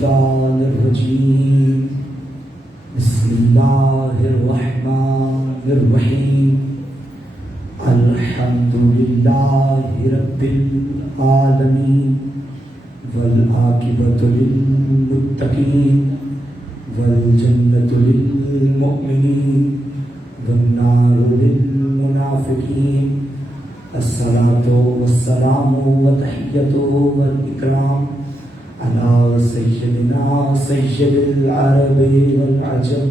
الشيطان الرجيم بسم الله الرحمن الرحيم الحمد لله رب العالمين والعاقبة للمتقين والجنة للمؤمنين والنار للمنافقين الصلاة والسلام وتحية والإكرام على سيدنا سيد العرب والعجم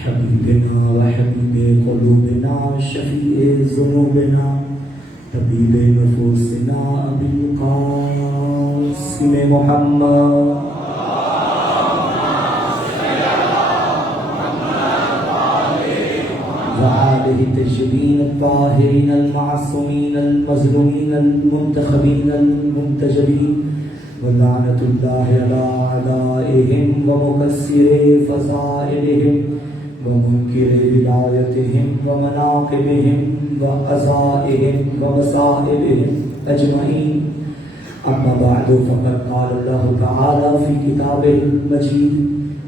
حبيبنا وحبيب قلوبنا شفيع ذنوبنا طبيب نفوسنا أبي القاسم محمد وآله الطيبين الطاهرين المعصومين المظلومين المنتخبين المنتجبين ولعنة الله على أعدائهم ومكسر فضائلهم ومنكر ولايتهم ومناقبهم وعزائهم ومصائبهم أجمعين أما بعد فقد قال الله تعالى في كتابه المجيد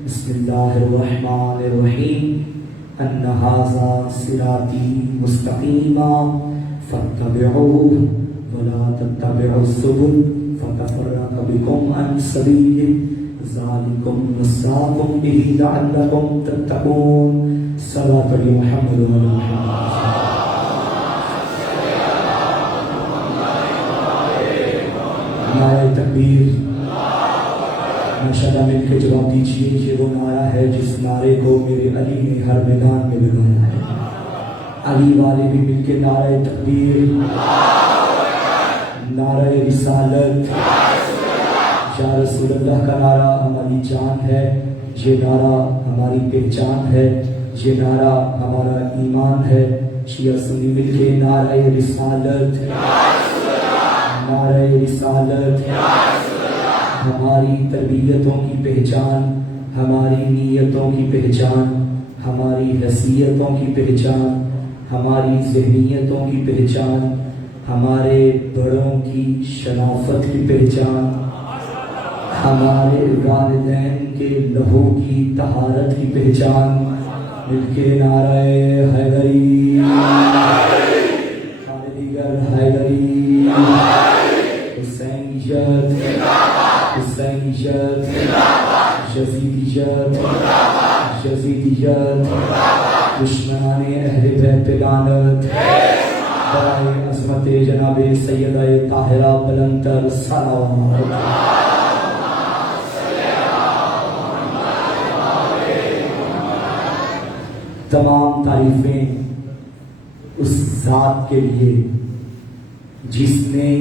بسم الله الرحمن الرحيم أن هذا صراطي مستقيما فاتبعوه ولا تتبعوا السبل فتفرق بكم عن سبيله ذلكم وصاكم به لعلكم تتقون صلاة محمد وعلى محمد. نعرہ تکبیر ماشاءاللہ مل کے جواب دیجیے یہ وہ نعرہ ہے جس نعرے کو میرے علی نے ہر میدان میں لگایا ہے. علی والے بھی مل کے نعرہ تکبیر نعرہ رسالت یا رسول اللہ کا نعرہ ہماری جان ہے، یہ نعرہ ہماری پہچان ہے، یہ نعرہ ہمارا ایمان ہے. شیعہ سنی مل کے نعرہ رسالت نعرہ رسالت ہماری تربیتوں کی پہچان، ہماری نیتوں کی پہچان، ہماری حیثیتوں کی پہچان، ہماری ذہنیتوں کی پہچان، ہمارے بڑوں کی شناخت کی پہچان، ہمارے والدین کے لہو کی طہارت کی پہچان. مل کے نعرہ حیدری خالدیگر حیدری حسینیت حسینیت یزیدیت یزیدیت دشمنان اہل بیت پہ لعنت برائے عظمت جناب سیدہ طاہرہ بلندتر صلوات. تمام تعریفیں اس ذات کے لیے جس نے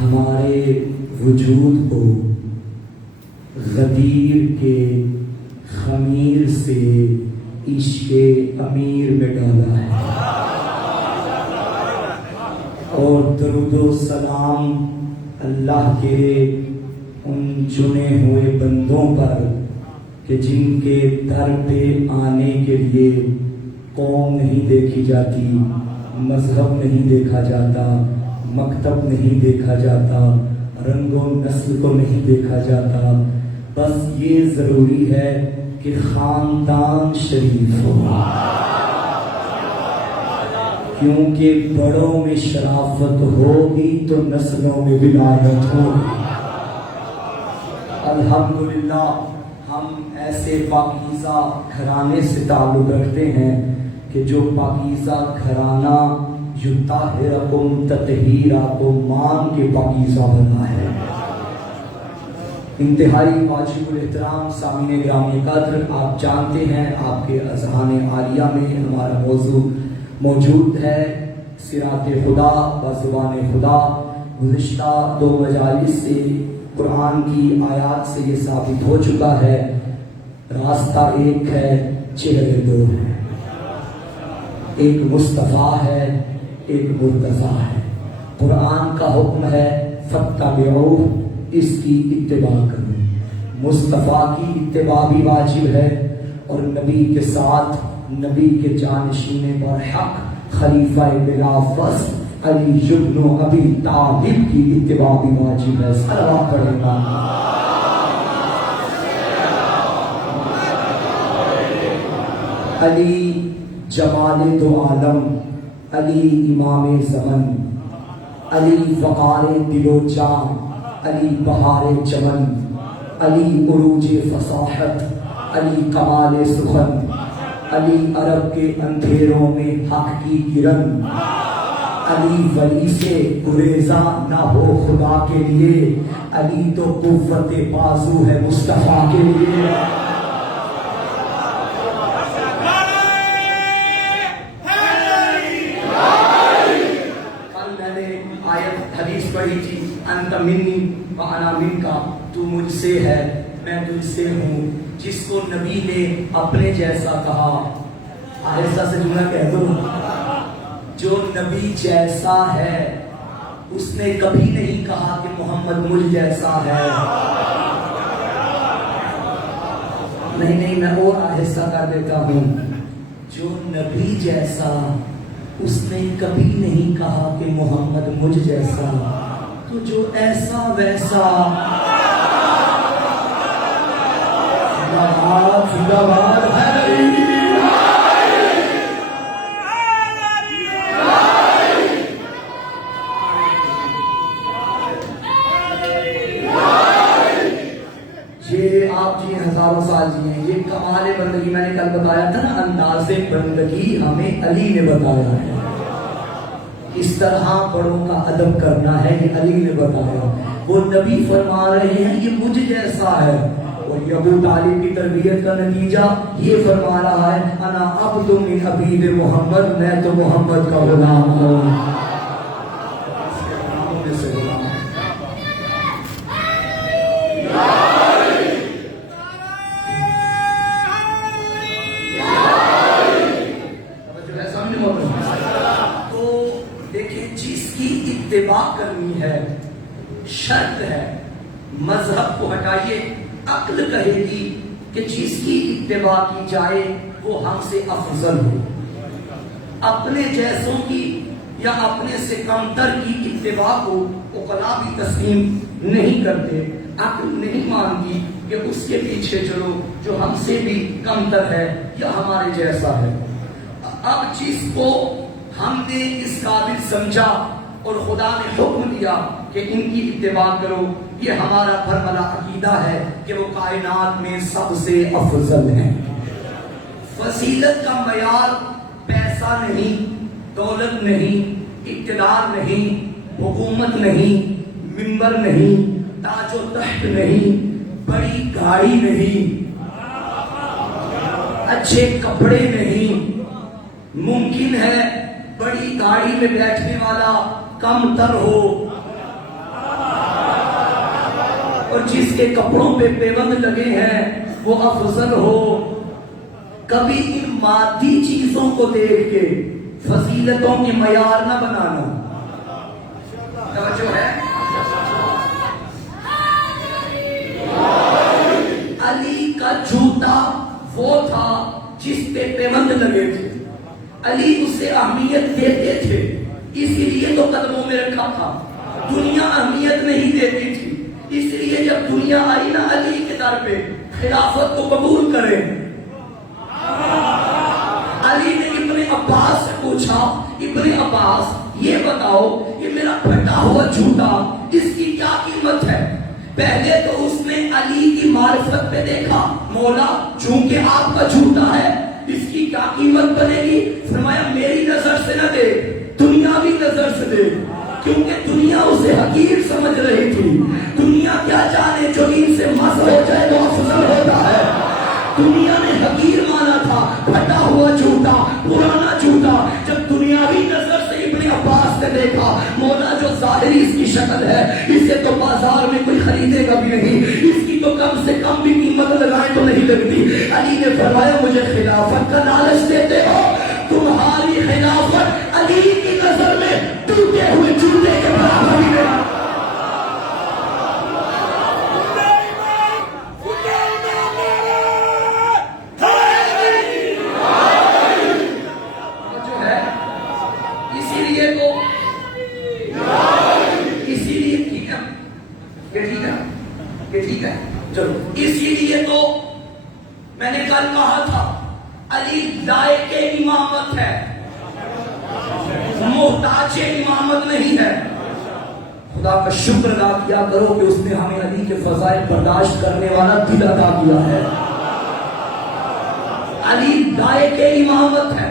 ہمارے وجود کو غدیر کے خمیر سے عشق امیر میں ڈالا ہے. اور درود و سلام اللہ کے ان چنے ہوئے بندوں پر کہ جن کے در پہ آنے کے لیے قوم نہیں دیکھی جاتی، مذہب نہیں دیکھا جاتا، مکتب نہیں دیکھا جاتا، رنگ و نسل کو نہیں دیکھا جاتا، بس یہ ضروری ہے کہ خاندان شریف ہو، کیونکہ بڑوں میں شرافت ہوگی تو نسلوں میں ولایت ہوگی. الحمدللہ ہم ایسے پاکیزہ گھرانے سے تعلق رکھتے ہیں کہ جو پاکیزہ گھرانہ یطہرکم تطہیرا کو مان کے پاکیزہ بنا ہے. انتہائی واجب الاحترام سامعین گرامی قدر، آپ جانتے ہیں آپ کے اذہان عالیہ میں ہمارا موضوع موجود ہے صراط خدا و زبان خدا. گزشتہ 2 مجالس سے قرآن کی آیات سے یہ ثابت ہو چکا ہے راستہ ایک ہے، چہرے 2 ہیں، ایک مصطفیٰ ہے، ایک مرتضیٰ ہے. قرآن کا حکم ہے فاتبعوہ، اس کی اتباع کرو. مصطفیٰ کی اتباع بھی واجب ہے اور نبی کے ساتھ نبی کے جانشین برحق خلیفہ بلا فصل علی ابن ابی طالب کی اتباع بھی واجب ہے. صلوات پڑھنا علی جمال دو عالم، علی امام زمن، علی وقار دل و جان، علی بہار چمن، علی عروج فصاحت، علی کمال سخن، علی عرب کے اندھیروں میں حق کی کرن، علی ولی سے گریزاں نہ ہو خدا کے لیے، علی تو قوت بازو ہے مصطفیٰ کے لیے۔ کل میں نے آیت حدیث پڑھی تھی، انت منی وانا منکا، تو مجھ سے ہے میں تجھ سے ہوں۔ جس کو نبی نے اپنے جیسا کہا، آہستہ سے جملہ کہہ دو، جو نبی جیسا ہے اس نے کبھی نہیں کہا کہ محمد مجھ جیسا ہے۔ نہیں میں اور آہستہ کر دیتا ہوں، جو نبی جیسا اس نے کبھی نہیں کہا کہ محمد مجھ جیسا، تو جو ایسا ویسا زندہ باد ہے۔ آپ جی ہزاروں سال جیے، یہ کمال بندگی میں نے کل بتایا تھا نا، انداز بندگی ہمیں علی نے بتایا ہے، اس طرح بڑوں کا ادب کرنا ہے یہ علی نے بتایا۔ وہ نبی فرما رہے ہیں یہ مجھ جیسا ہے، اور یہ ابو طالب کی تربیت کا نتیجہ یہ فرما رہا ہے، انا عبد من عبید محمد، میں تو محمد کا غلام ہوں۔ اتباع کرنی ہے، شرط ہے، مذہب کو ہٹائیے، عقل کہے گی کہ جس کی اتباع کی جائے وہ ہم سے افضل ہو۔ اپنے جیسوں کی یا اپنے سے کمتر کی اتباع کو عقلاء بھی تسلیم نہیں کرتے، عقل نہیں مانتی کہ اس کے پیچھے چلو جو ہم سے بھی کمتر ہے یا ہمارے جیسا ہے۔ اب جس کو ہم نے اس قابل سمجھا اور خدا نے حکم دیا کہ ان کی اتباع کرو، یہ ہمارا برملا عقیدہ ہے کہ وہ کائنات میں سب سے افضل ہیں۔ فضیلت کا معیار پیسہ نہیں، دولت نہیں، اقتدار نہیں، حکومت نہیں، منبر نہیں، تاج و تخت نہیں، بڑی گاڑی نہیں، اچھے کپڑے نہیں۔ ممکن ہے بڑی گاڑی میں بیٹھنے والا کم تر ہو اور جس کے کپڑوں پہ پیوند لگے ہیں وہ افضل ہو۔ کبھی ان مادی چیزوں کو دیکھ کے فضیلتوں کی معیار نہ بنانا۔ توجہ ہے؟ علی کا جوتا وہ تھا جس پہ پیوند لگے تھے، علی اسے اہمیت دیتے تھے، اسی لیے تو قدموں میں رکھا تھا۔ دنیا اہمیت نہیں دیتی تھی، اس لیے جب دنیا آئی نا علی کے در پہ خلافت کو قبول کرے۔ علی نے ابن عباس سے پوچھا، ابن عباس یہ بتاؤ کہ میرا پھٹا ہوا جوتا اس کی کیا قیمت ہے؟ پہلے تو اس نے علی کی معرفت پہ دیکھا، مولا چونکہ آپ کا جوتا ہے اس کی کیا قیمت بنے گی؟ فرمایا میری نظر سے نہ دیکھ، دنیاوی نظر سے دیکھ، کیونکہ دنیا اسے حقیر سمجھ رہی تھی۔ دنیا کیا جانے جو ان سے مس ہو جائے تو افضل ہوتا ہے۔ دنیا نے حقیر مانا تھا پھٹا ہوا جوتا، پرانا جوتا۔ جب دنیاوی نظر سے ابن عباس نے دیکھا، مولا جو ظاہری اس کی شکل ہے اسے تو بازار میں کوئی خریدے گا بھی نہیں، اس کی تو کم سے کم بھی قیمت لگائیں تو نہیں لگتی۔ علی نے فرمایا مجھے خلافت کا لالچ دیتے ہو، تمہاری خلافت علی کی نظر میں ٹوٹے ہوئے جوتے کے برابر ہی ہے۔ چلو اسی لیے تو میں نے کل کہا تھا علی لائق امامت ہے، محتاج امامت نہیں ہے۔ خدا کا شکر ادا کیا کرو کہ اس نے ہمیں علی کے فضائل برداشت کرنے والا دل عطا کیا ہے۔ علی لائق امامت ہے،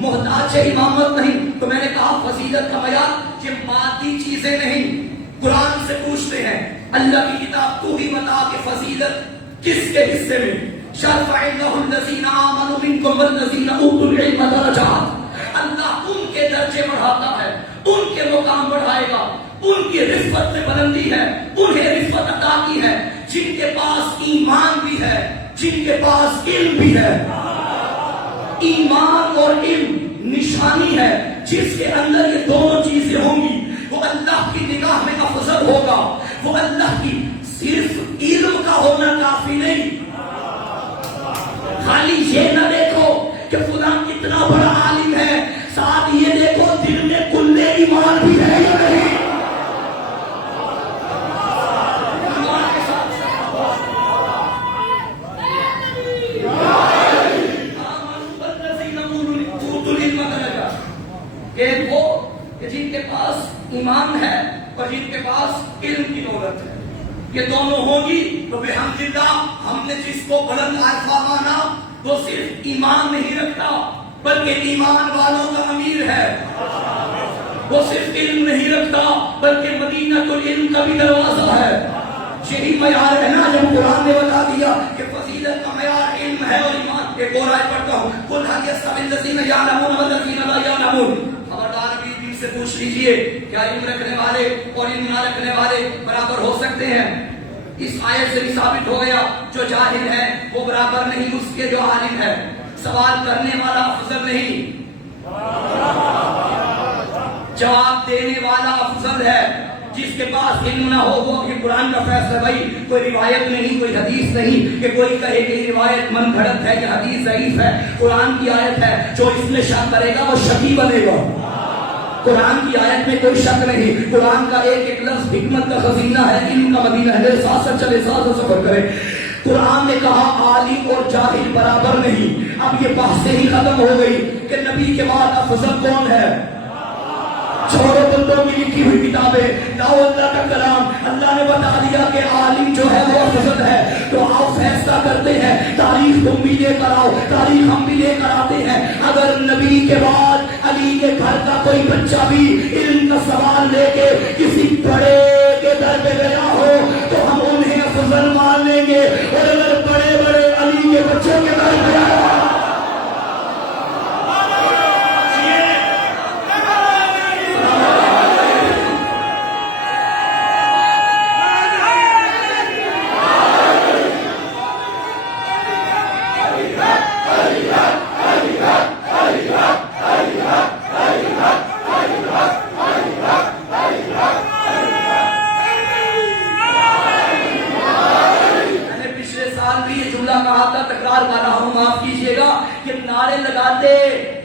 محتاج امامت نہیں۔ تو میں نے کہا فضیلت کا معیار یہ مادی چیزیں نہیں، قرآن سے پوچھتے ہیں اللہ کی کتاب تو ہی بتا کہ فضیلت کس کے حصے میں؟ شرفع اللہ الذین آمنوا منکم والذین اوتوا العلم درجات، اللہ ان کے درجے بڑھاتا ہے، ان کے مقام بڑھائے گا، ان کی رفعت میں بلندی ہے، انہیں رفعت عطا کی ہے جن کے پاس ایمان بھی ہے، جن کے پاس علم بھی ہے۔ ایمان اور علم نشانی ہے، جس کے اندر یہ دونوں چیزیں ہوں گی وہ اللہ کی نگاہ میں افضل ہوگا۔ وہ اللہ کی صرف علم کا ہونا کافی نہیں، خالی یہ نہ دیکھو کہ فلاں کتنا بڑا عالم ہے، ساتھ یہ دیکھو دل میں کلے ایمان بھی ہے یا نہیں۔ ایک وہ کہ جن کے پاس ایمان ہے اور جن کے پاس علم کی دولت ہے، یہ دونوں ہوگی تو بحمدللہ ہم نے جس کو بلند عارفہ مانا وہ صرف ایمان نہیں رکھتا بلکہ ایمان والوں کا امیر ہے، وہ صرف علم نہیں رکھتا بلکہ مدینہ العلم کا بھی دروازہ ہے۔ یہی معیار ہے نا جب قرآن نے بتا دیا کہ فضیلت کا معیار علم ہے اور ایمان۔ ایک اور آیت پڑھتا ہوں، قل هل يستوي الذين يعلمون والذين لا يعلمون۔ خبردار ابھی دل سے پوچھ لیجئے کیا علم رکھنے والے اور علم نہ رکھنے والے برابر ہو سکتے ہیں؟ اس آیت سے بھی ثابت ہو گیا جو جاہل ہے وہ برابر نہیں اس کے جو عالم ہے۔ سوال کرنے والا افضل نہیں، جواب دینے والا افضل ہے۔ جس کے پاس علم نہ ہو وہ یہ قرآن کا فیصلہ، بھائی کوئی روایت نہیں، کوئی حدیث نہیں کہ کوئی کہے کہ یہ روایت من گھڑت ہے کہ حدیث ضعیف ہے، قرآن کی آیت ہے، جو اس میں شک کرے گا وہ شکی بنے گا۔ قرآن کی آیت میں کوئی شک نہیں، قرآن کا ایک ایک لفظ حکمت کا خزینہ ہے، علم کا مدینہ ہے۔ میرے ساتھ ساتھ چلے، ساتھ سفر کرے۔ قرآن نے کہا عالم اور جاہل برابر نہیں۔ اب یہ بحث ہی ختم ہو گئی کہ نبی کے بعد افضل کون ہے۔ چھوڑو بندوں کی لکھی ہوئی کتابیں، لاؤ اللہ کا کلام۔ اللہ نے بتا دیا کہ عالم جو ہے وہ افضل ہے، تو آؤ فیصلہ کرتے ہیں۔ تاریخ تم بھی لے کر آؤ، تاریخ ہم بھی لے کر آتے ہیں۔ اگر نبی کے بعد علی کے گھر کا کوئی بچہ بھی علم کا سوال لے کے کسی بڑے کے در پہ گیا ہو تو ہم انہیں افضل مان لیں گے، اور اگر بڑے بڑے علی کے بچوں کے در پہ آیا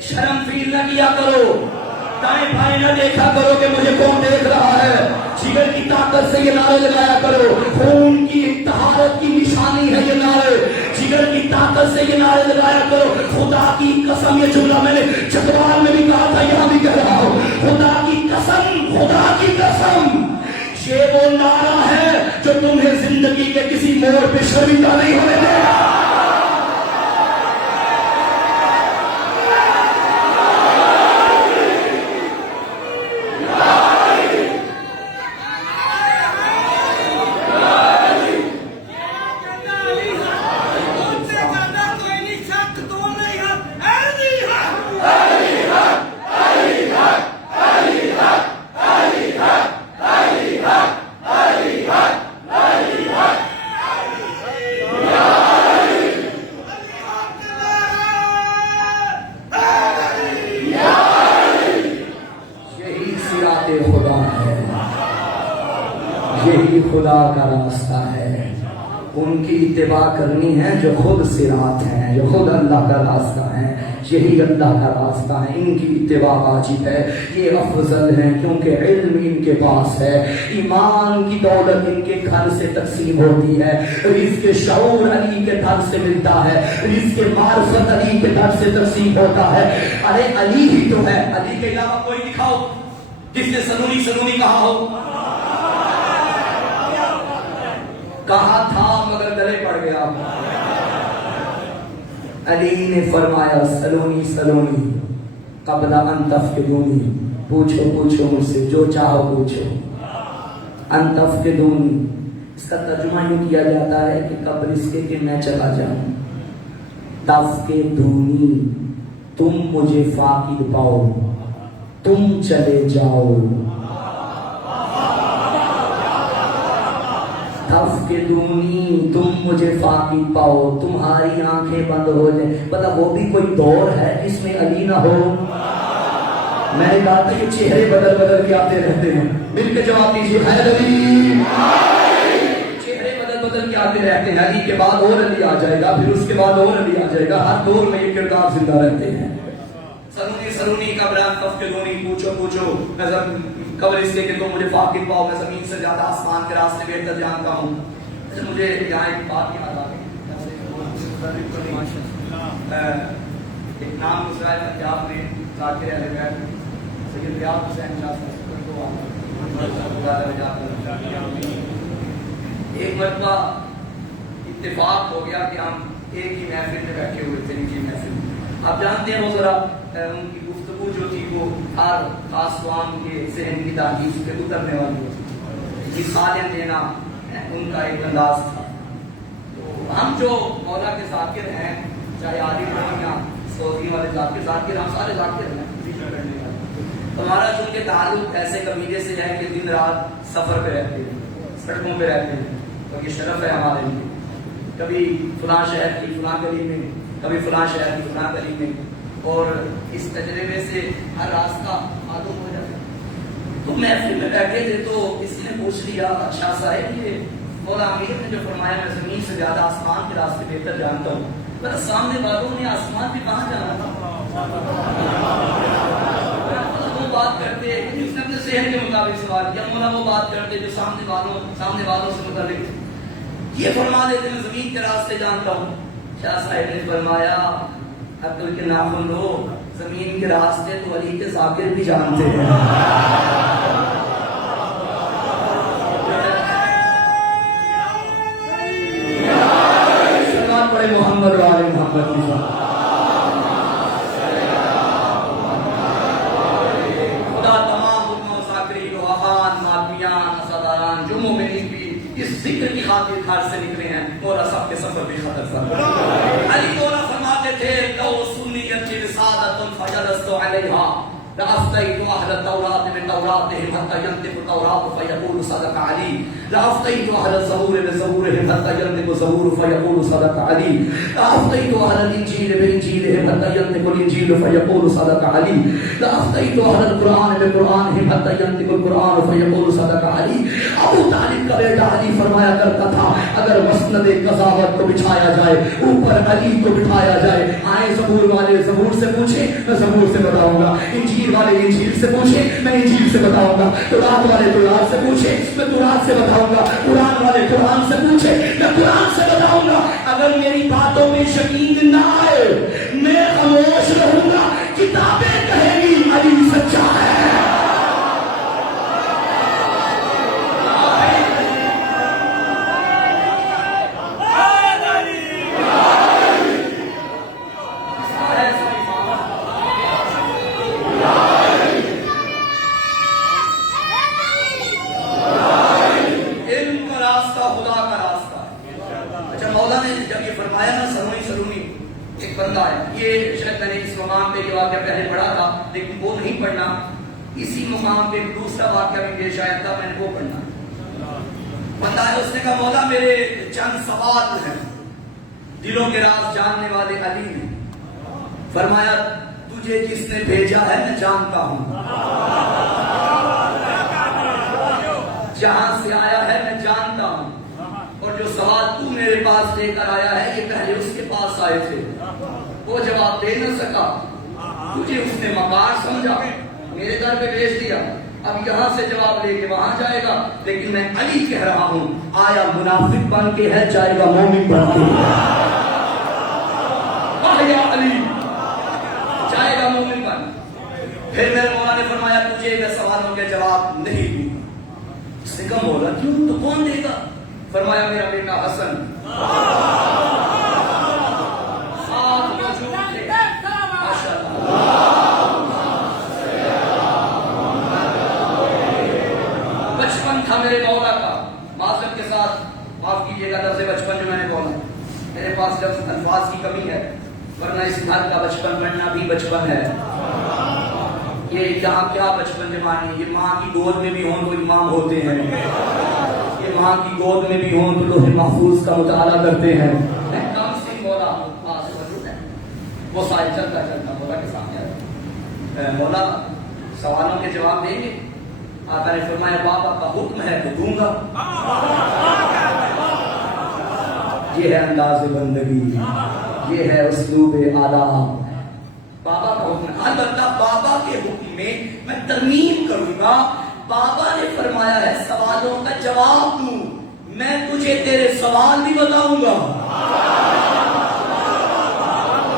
شرم فیل نہ کیا کرو، دائیں بائیں نہ دیکھا کرو کہ مجھے کون دیکھ رہا ہے۔ جگر کی طاقت سے یہ نعرے لگایا کرو، خون کی طہارت کی نشانی ہے یہ نعرے۔ جگر کی طاقت سے یہ نعرے لگایا کرو، خدا کی قسم، یہ جملہ میں نے چتوال میں بھی کہا تھا، یہاں بھی کہہ رہا ہوں، خدا کی قسم، خدا کی قسم، یہ وہ نعرہ ہے جو تمہیں زندگی کے کسی موڑ پہ شرمندہ نہیں ہونے دے گا۔ خدا کا راستہ ہے۔ ان کی اتباع کرنی ہے جو خود صراط ہیں، جو خود اللہ کا راستہ ہیں، یہی اللہ کا راستہ ہے، ان کی اتباع واجب ہے، یہ افضل ہیں کیونکہ علم ان کے پاس ہے، ایمان کی دولت ان کے گھر سے تقسیم ہوتی ہے، رزق شعور علی کے گھر سے ملتا ہے، رزق معرفت علی کے گھر سے تقسیم ہوتا ہے۔ ارے علی ہی تو ہے، علی کے علاوہ کوئی دکھاؤ جس نے سنونی سنونی کہا ہو، کہا تھا مگر گلے پڑ گیا۔ علی نے فرمایا سلونی سلونی قبل ان تفقدونی، پوچھو پوچھو مجھ سے جو چاہو پوچھو، ان تفقدونی اس کا ترجمہ یوں کیا جاتا ہے کہ قبل اس کے کہ میں چلا جاؤں، تفقدونی تم مجھے فاقد پاؤ، تم چلے جاؤ، تفقدونی تم مجھے فاقد پاؤ، تمہاری آنکھیں بند ہو جائیں۔ مطلب وہ بھی کوئی دور ہے جس میں علی نہ ہو؟ میں نے کہا تھا یہ چہرے بدل بدل کے آتے رہتے ہیں، مل کے جواب دیجیے حیدر علی، چہرے بدل بدل کے آتے رہتے ہیں، علی کے بعد اور علی آ جائے گا، پھر اس کے بعد اور علی آ جائے گا، ہر دور میں یہ کردار زندہ رہتے ہیں۔ سلونی سلونی قبل ان تفقدونی، پوچھو پوچھو قبل اس کے کہ تم مجھے فاقد پاؤ، میں زمین سے زیادہ آسمان کے راستے بہتر جانتا ہوں۔ مجھے یہاں ایک بات یاد آ گئی، ایک نام گزرا ہے پنجاب میں، ذاکر اہل بیت سید ریاض حسین شاہ ایک مرتبہ اتفاق ہو گیا کہ ہم ایک ہی محفل میں بیٹھے ہوئے تھے، نجی محفل میں۔ آپ جانتے ہیں وہ ذرا ان کی گفتگو جو تھی وہ ہر خاص قوم کے ذہن کی تحقیق پہ اترنے والی ہوتی، مثالیں دینا ان کا ایک انداز تھا۔ تو ہم جو مولا کے ذاکر ہیں، چاہے عالم ہوں یا سعودی والے ذاکر، ہم سارے ذاکر ہیں، ہمارا چونکہ تعلق ایسے قبیلے سے ہے کہ دن رات سفر پہ رہتے ہیں، سڑکوں پہ رہتے ہیں، تو یہ شرف ہے ہمارے لیے، کبھی فلاں شہر کی فلاں گلی میں، کبھی فلاں شہر کی فلاں گلی میں، اور اس تجربے سے ہر راستہ معلوم ہو جاتا ہے۔ تو محفل میں بیٹھے تھے تو کسی نے پوچھ لیا شاہ صاحب یہ مولا امیر نے جو فرمایا میں زمین سے زیادہ آسمان کے راستے بہتر جانتا ہوں، پر سامنے والوں نے آسمان پہ کہاں جانا تھا؟ وہ بات کرتے، اس نے اپنے ذہن کے مطابق سوال کیا، مولا وہ بات کرتے جو سامنے والوں سے متعلق، یہ فرما دیتے میں زمین کے راستے جانتا ہوں۔ شاہ صاحب نے فرمایا عقل کے ناخن لو، زمین کے راستے تو علی کے ذاکر بھی جانتے ہیں۔ سلام پڑھے محمد و آل محمد کی بات۔ خدا تمام امت ذاکرین و اخوان ماتمیان اسداران جو مومنین بھی اس ذکر کی خاطر گھر سے نکلے ہیں، مولا سب کے سفر بھی خطر سر۔ علی مولا فرماتے تھے لو سنیت رسالۃ فجلست علیہا لأفتيت أهل التوراة من توراتهم حتى ينطق التوراة فيقول صدق علي، لأفتيت أهل الزبور بزبورهم حتى ينطق الزبور فيقول صدق علي، لأفتيت أهل الإنجيل بإنجيلهم حتى ينطق الإنجيل فيقول صدق علي، لأفتيت أهل القرآن بقرآنهم حتى ينطق القرآن فيقول صدق علي۔ ابو طالب کا بیٹا علی فرمایا کرتا تھا اگر مسند قضاوت کو بچھایا جائے اوپر علی کو بٹھایا جائے، آئے زبور والے زبور سے پوچھیں میں زبور سے بتاؤں گا، انجیل والے انجیل سے پوچھیں میں انجیل سے بتاؤں گا، تورات والے تورات سے پوچھیں میں تورات سے بتاؤں گا، قرآن والے قرآن سے پوچھیں میں قرآن سے بتاؤں گا۔ اگر میری باتوں میں شکیک نہ آئے میں خاموش رہوں گا، کتابیں کہیں گی علی سچا ہے۔ اسی مقام پہ دوسرا واقعہ بھی پیش آیا تھا، میں نے وہ پڑھنا بندہ ہے، اس نے کہا مولا میرے چند سوال ہیں، دلوں کے راز جاننے والے علی نے فرمایا تجھے جس نے بھیجا ہے میں جانتا ہوں، جہاں سے آیا ہے میں جانتا ہوں، اور جو سوال تو میرے میرے پاس لے کر آیا ہے یہ پہلے اس کے پاس آئے تھے، وہ جواب دے نہ سکا، تجھے اس نے مکار سمجھا، میرے در پہ بھیج دیا، اب یہاں سے جواب لے کے وہاں جائے گا، لیکن میں علی کہہ رہا ہوں آیا منافق بن کے ہے جائے گا مومن بن کے، آیا علی جائے گا مومن بن۔ پھر میرے مولا نے فرمایا تجھے میں سوالوں کے جواب نہیں دوں گا۔ اس نے کہا مولا کیوں، تو کون دے گا؟ فرمایا میرا بیٹا حسن، ساتھ موجود تھے، ماشاءاللہ، بچپن تھا میرے مولا کا، معذرت کے ساتھ معاف کیجیے گا لفظ بچپن جو میں نے بولا، میرے پاس لفظ الفاظ کی کمی ہے، ورنہ اس گھر کا بچپن بننا بھی بچپن ہے۔ یہ یہاں کیا بچپن جمانی، یہ ماں کی گود میں بھی ہوں تو امام ہوتے ہیں، یہ ماں کی گود میں بھی ہوں تو لوح محفوظ کا مطالعہ کرتے ہیں۔ میں کم سنگھ مولا پاس موجود ہے، وہ سائل چلتا چلتا مولا کے سامنے آتا، مولا سوالوں کے جواب دیں گے؟ آقا نے فرمایا بابا کا حکم ہے تو دوں گا۔ یہ ہے انداز بندگی، یہ ہے اسلوب آداب، بابا کا حکم ہے، البتہ بابا کے حکم میں ترمیم کروں گا۔ بابا نے فرمایا ہے سوالوں کا جواب دوں، میں تجھے تیرے سوال بھی بتاؤں گا،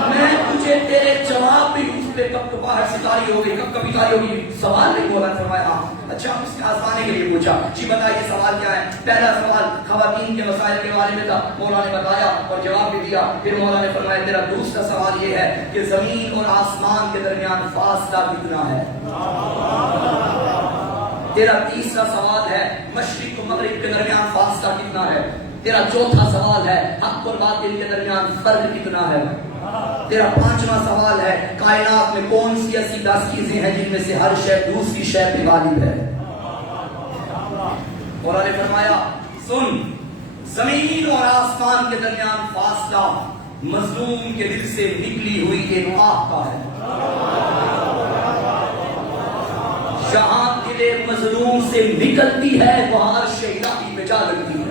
میں تجھے تیرے جواب بھی، اس پہ کب باہر ستاری ہو گئی، کب کبھی تاری ہوگی، سوال نہیں بولا، فرمایا اچھا اس کے آسانے کے لیے پوچھا، جی بتائیے سوال کیا ہے؟ پہلا سوال خواتین کے مسائل کے بارے میں تھا، مولا نے بتایا اور جواب بھی دیا۔ پھر مولا نے فرمایا تیرا دوسرا سوال یہ ہے کہ زمین اور آسمان کے درمیان فاصلہ کتنا ہے؟ تیرا تیسرا سوال ہے مشرق و مغرب کے درمیان فاصلہ کتنا ہے؟ تیرا چوتھا سوال ہے حق اور باطل کے درمیان فرق کتنا ہے؟ تیرا پانچواں سوال ہے کائنات میں کون سی ایسی 10 چیزیں ہیں جن میں سے ہر شے دوسری شے پہ غالب ہے؟ مولا نے فرمایا سن، زمین اور آسمان کے درمیان فاصلہ مظلوم کے دل سے نکلی ہوئی ایک آہ کا ہے، جہاں دل مظلوم سے نکلتی ہے وہاں عرش الہی پہ جا لگتی ہے۔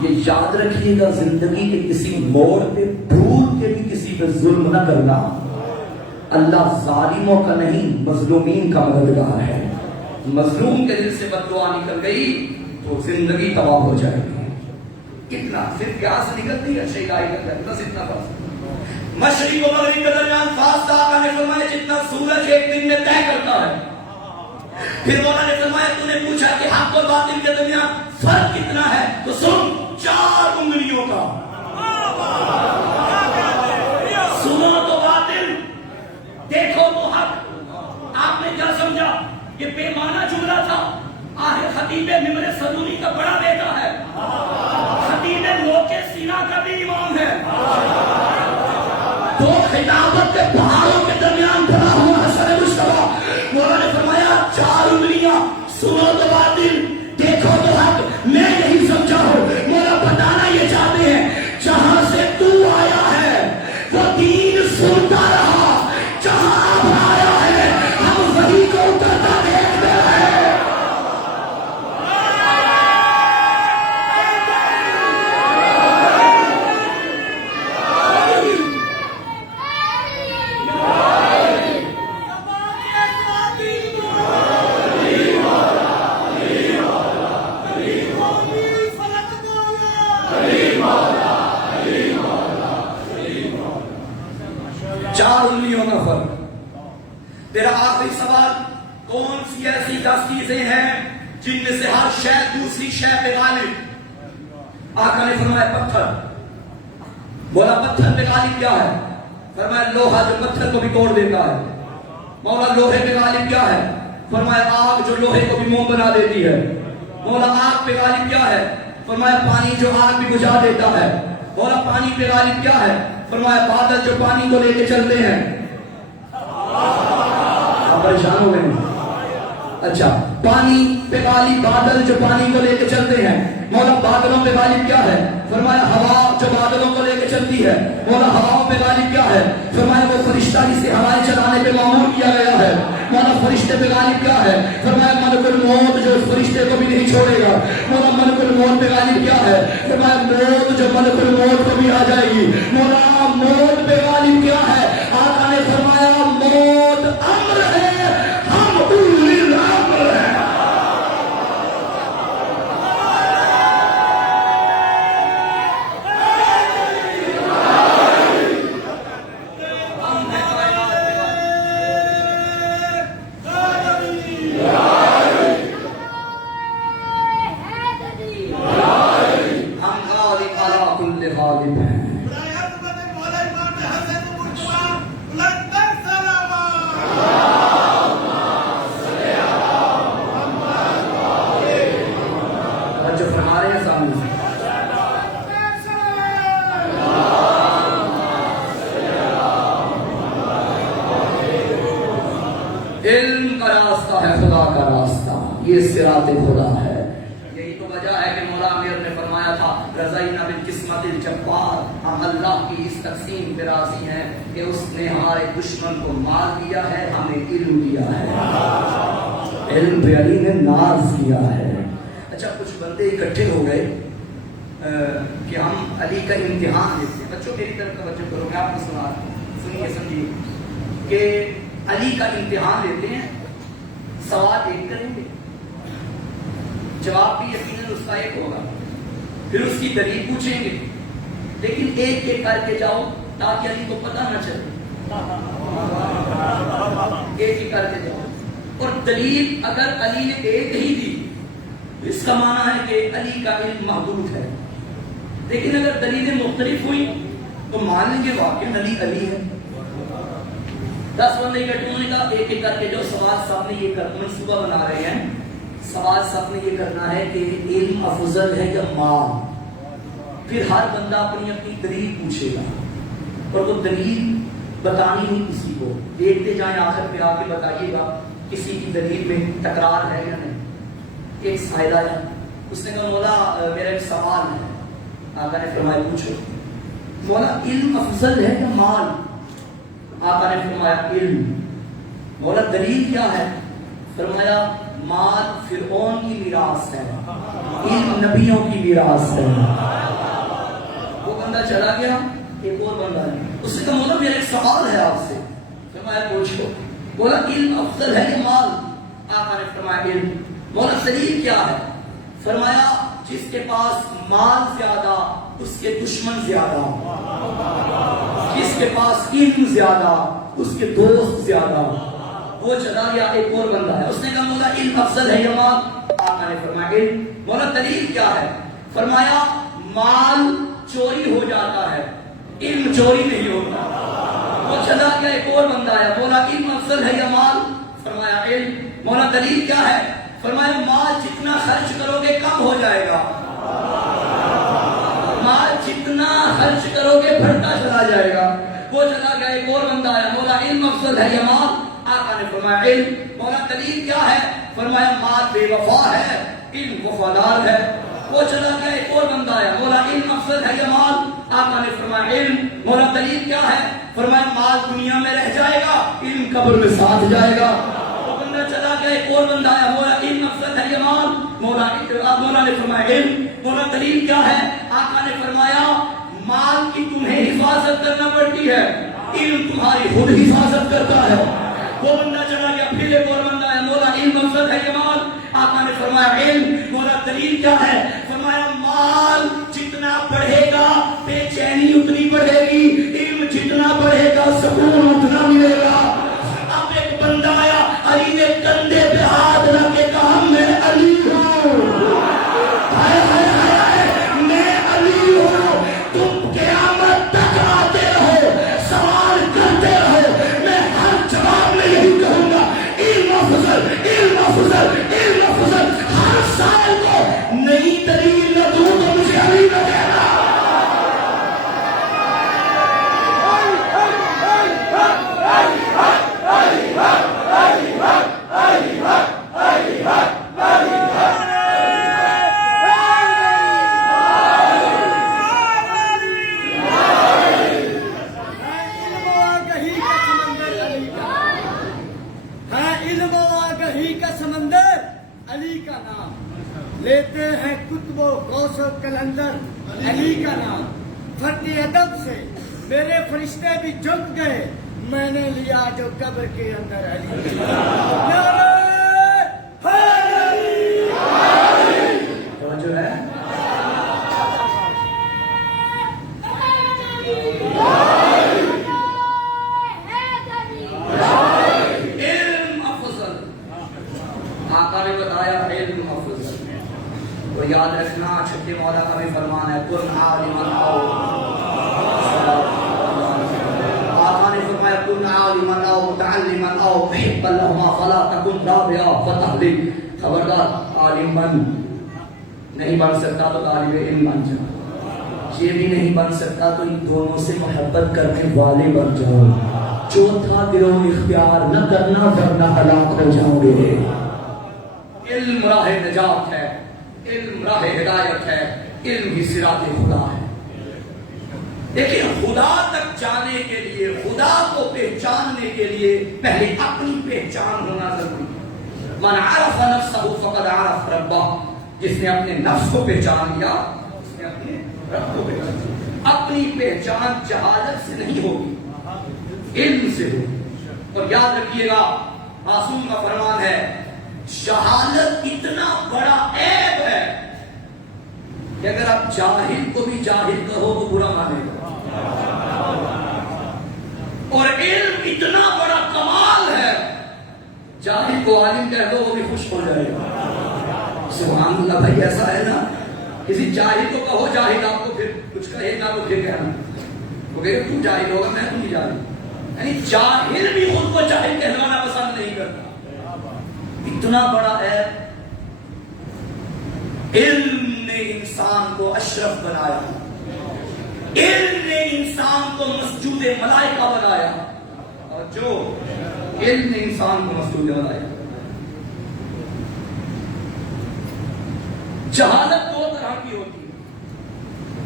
یہ یاد رکھیے گا، زندگی کے کسی موڑ پہ بھول کے بھی کسی پہ ظلم نہ کرنا، اللہ ظالموں کا نہیں مظلومین کا مددگار ہے۔ مظلوم کے دل سے بد دعا نکل گئی تو زندگی تباہ ہو جائے گی۔ کتنا صرف یہاں سے نکلتی ہے شیدائی کا بس اتنا بس، مشرق و مغرب کے درمیان فاصلہ آقا نے فرمایا جتنا سورج ایک دن میں طے کرتا ہے۔ پھر مولا نے فرمایا تو نے پوچھا کہ حق اور باطل کے درمیان فرق کتنا ہے، تو سن 4 انگلیوں کا، سنو تو باطل، دیکھو تو حق۔ آپ نے کیا سمجھا یہ بے معنی جملہ تھا؟ آخر خطیب ممبر صدوری کا بڑا بیٹا ہے، خطیب لوکے سینا کا بھی امام ہے، دو خلافت کے پہاڑوں کے درمیان بنا ہوا حسن مصطفیٰ۔ مولا نے فرمایا 4 انگلیاں، سنو تو باطل، دیکھو تو حق۔ میں یہی سمجھا ہوں مولا بتانا یہ چاہتے ہیں جہاں سے تو آیا ہے وہ دین سنتا رہا، جہاں اب آیا ہے ہم وہی کو اترتا دیکھتے ہیں۔ تیرا آخری سوال کون سی ایسی 10 چیزیں ہیں جن میں سے ہر شے دوسری شے پہ غالب؟ آقا نے فرمایا پتھر۔ بولا پتھر پہ غالب کیا ہے؟ فرمایا لوہا جو پتھر کو بھی توڑ دیتا ہے۔ مولا لوہے پہ غالب کیا ہے؟ فرمایا آگ جو لوہے کو بھی موم بنا دیتی ہے۔ مولا آگ پہ غالب کیا ہے؟ فرمایا پانی جو آگ بھی بجھا دیتا ہے۔ مولا پانی پہ غالب کیا ہے؟ فرمایا بادل جو پانی کو لے کے چلتے ہیں۔ پریشان ہو گئے؟ اچھا، پانی پہ غالب بادل جو پانی کو لے کے چلتے ہیں۔ مولا بادلوں پہ غالب کیا ہے؟ فرمایا ہوا جو بادلوں کو لے کے چلتی ہے۔ مولا ہواؤں پہ غالب کیا ہے؟ فرمایا وہ فرشتہ جسے ہوائیں چلانے پہ معمور کیا گیا ہے۔ مولا فرشتے پہ غالب کیا ہے؟ فرمایا ملک الموت جو اس فرشتے کو بھی نہیں چھوڑے گا۔ مولا ملک الموت پہ غالب کیا ہے؟ ہے. فرمایا موت جب ملکل موت کو بھی آ جائے گی. مولا موت پہ غالب کیا ہے؟ آقا نے فرمایا موت امر ہے، ہم اولی الامر ہیں. علم کا راستہ ہے خدا کا راستہ، یہ صراط خدا ہے. یہی تو وجہ ہے کہ مولا امیر نے فرمایا تھا رضینا بالقسمت الجبار، ہم اللہ کی اس تقسیم پہ راضی ہیں کہ اس نے ہمارے دشمن کو مال دیا ہے، ہمیں علم دیا ہے. علم پہ علی نے ناز کیا ہے. اچھا کچھ بندے اکٹھے ہو گئے کہ ہم علی کا امتحان لیتے ہیں. بچوں میری طرف توجہ کرو، میں آپ کو سنا سنیے سمجھیے کہ علی کا امتحان لیتے ہیں. سوال ایک کریں گے، جواب بھی یقیناً اس کا ایک ہوگا، پھر اس کی دلیل پوچھیں گے، لیکن ایک ایک کر کے جاؤ تاکہ علی کو پتہ نہ چلے. ایک ایک کر کے جاؤ. اور دلیل اگر علی نے ایک ہی دی اس کا معنی ہے کہ علی کا علم محدود ہے. لیکن اگر دلیلیں مختلف ہوئی تو مان لیں گے واقعی علی علی ہے. 10 بندے اکٹھے ہونے کا ایک ایک کر کے جو سوال سب نے یہ کرنا، منصوبہ بنا رہے ہیں. سوال سب نے یہ کرنا ہے کہ علم افضل ہے یا مال. پھر ہر بندہ اپنی اپنی دلیل پوچھے گا اور وہ دلیل بتانی نہیں کسی کو. دیکھتے جائیں آخر پہ آ کے بتائیے گا کسی کی دلیل میں تکرار ہے یا نہیں. ایک سائدہ ہے، اس نے کہا مولا میرا ایک سوال ہے. آقا نے فرمایا پوچھو. مولا علم افضل ہے یا مال؟ آقا نے فرمایا علم. مولا دلیل کیا ہے؟ فرمایا مال فرعون کی میراث ہے، علم نبیوں کی میراث ہے. وہ بندہ چلا گیا، ایک اور بندہ ہے. اس نے کہا مولا میرا ایک سوال ہے آپ سے. فرمایا پوچھو. بولا علم افضل ہے یا مال؟ آقا نے فرمایا علم. مولا دلیل کیا ہے؟ فرمایا جس کے پاس مال زیادہ اس کے دشمن زیادہ، جس کے پاس علم زیادہ اس کے دوست زیادہ. وہ چلا گیا، ایک اور بندہ ہے. اس نے کہا مولا علم افضل ہے یا مال؟ آقا نے فرمایا علم. مولا دلیل کیا ہے؟ فرمایا مال چوری ہو جاتا ہے، علم چوری نہیں ہوتا. وہ چلا گیا، ایک اور بندہ ہے. بولا علم افضل ہے یا مال؟ فرمایا علم. مولا دلیل کیا ہے؟ فرمایا مال جتنا خرچ کرو گے کم ہو جائے گا، مال جتنا خرچ کرو گے بڑھتا چلا جائے گا. وہ چلا گیا، ایک اور بندہ آیا. مولا علم افضل ہے یا مال؟ آقا نے فرمایا علم. مولا دلیل کیا ہے؟ فرمایا مال بے وفا ہے، علم وفادار ہے. وہ چلا گیا، ایک اور بندہ آیا. مولا علم افضل ہے یا مال؟ آقا نے فرمایا علم. مولا دلیل کیا ہے؟ فرمایا مال دنیا میں رہ جائے گا، علم قبر میں ساتھ جائے گا. وہ بندہ چلا گیا، ایک اور بندہ آیا. مولا علم افضل ہے یا مال؟ مولا نے فرمایا علم. مولا دلیل کیا ہے؟ آقا نے فرمایا مال کی تمہیں حفاظت کرنا پڑتی ہے، علم تمہاری خود حفاظت کرتا ہے. وہ بندہ چلا گیا، پھر ایک اور بندہ آیا. مولا علم افضل ہے یا مال؟ آقا نے فرمایا علم. مولا دلیل کیا ہے؟ فرمایا مال جتنا بڑھے گا بے چینی اتنی بڑھے گی، علم جتنا بڑھے گا سکون اتنا ملے گا. اب ایک بندہ آیا، علی نے کندھے پہ ہاتھ رکھ کے کہا میں علی ہوں. میں علی ہوں. تم قیامت تک آتے رہو، سوال کرتے رہو، میں ہر جواب میں یہی کہوں گا علم افضل، علم افضل، علم افضل. ہر سال کو نئی دلیل نہ دوں تو مجھے علی نہ کہنا. Hey! غوث و کلندر علی کا نام، فرد ادب سے میرے فرشتے بھی جھک گئے، میں نے لیا جو قبر کے اندر علی کا نام۔ جو ہے علم افضل، آقا نے بتایا علم افضل، تو یاد رکھنا چھٹے مولا کا بھی فرمان ہے کن عالما او، آقا نے فرمایا کن عالما او متعلما او محبا لهما فلا تكن رابعا فتهلك، خبردار عالم بن، نہیں بن سکتا تو طالب علم بن جاؤ، یہ بھی نہیں بن سکتا تو ان دونوں سے محبت کرنے والے بن جاؤ، چوتھا گروہ اختیار نہ کرنا ورنہ ہلاک ہو جاؤ گے۔ علم راہ نجات ہے، علم راہ ہدایت ہے، علم ہی صراط خدا ہے۔ لیکن خدا تک جانے کے لیے، خدا کو پہچاننے کے لیے پہلے اپنی پہچان ہونا ضروری ہے۔ من عرف نفسه فقد عرف ربہ، جس نے اپنے نفس کو پہچان لیا اس نے اپنے رب کو پہچان لیا۔ اپنی پہچان جہالت سے نہیں ہوگی، علم سے ہوگی۔ اور یاد رکھیے گا معصوم کا فرمان ہے جہالت اتنا بڑا عیب ہے کہ اگر آپ جاہل کو بھی جاہل کہو تو برا مانے گا، اور علم اتنا بڑا کمال ہے جاہل کو عالم کہہ دو وہ بھی خوش ہو جائے گا۔ سبحان اللہ بھائی، ایسا ہے نا، کسی جاہل کو کہو جاہل آپ کو پھر کچھ کہے گا تو پھر کہنا وہ کہے گا تم جاہل ہوگا میں تو نہیں جاہل، یعنی جاہل بھی خود کو جاہل کہلانا پسند نہیں کرتا۔ اتنا بڑا عیب، علم نے انسان کو اشرف بنایا، علم نے انسان کو مسجود ملائکہ بنایا، اور جو علم نے انسان کو مسجود بنایا۔ جہالت دو طرح کی ہوتی ہے،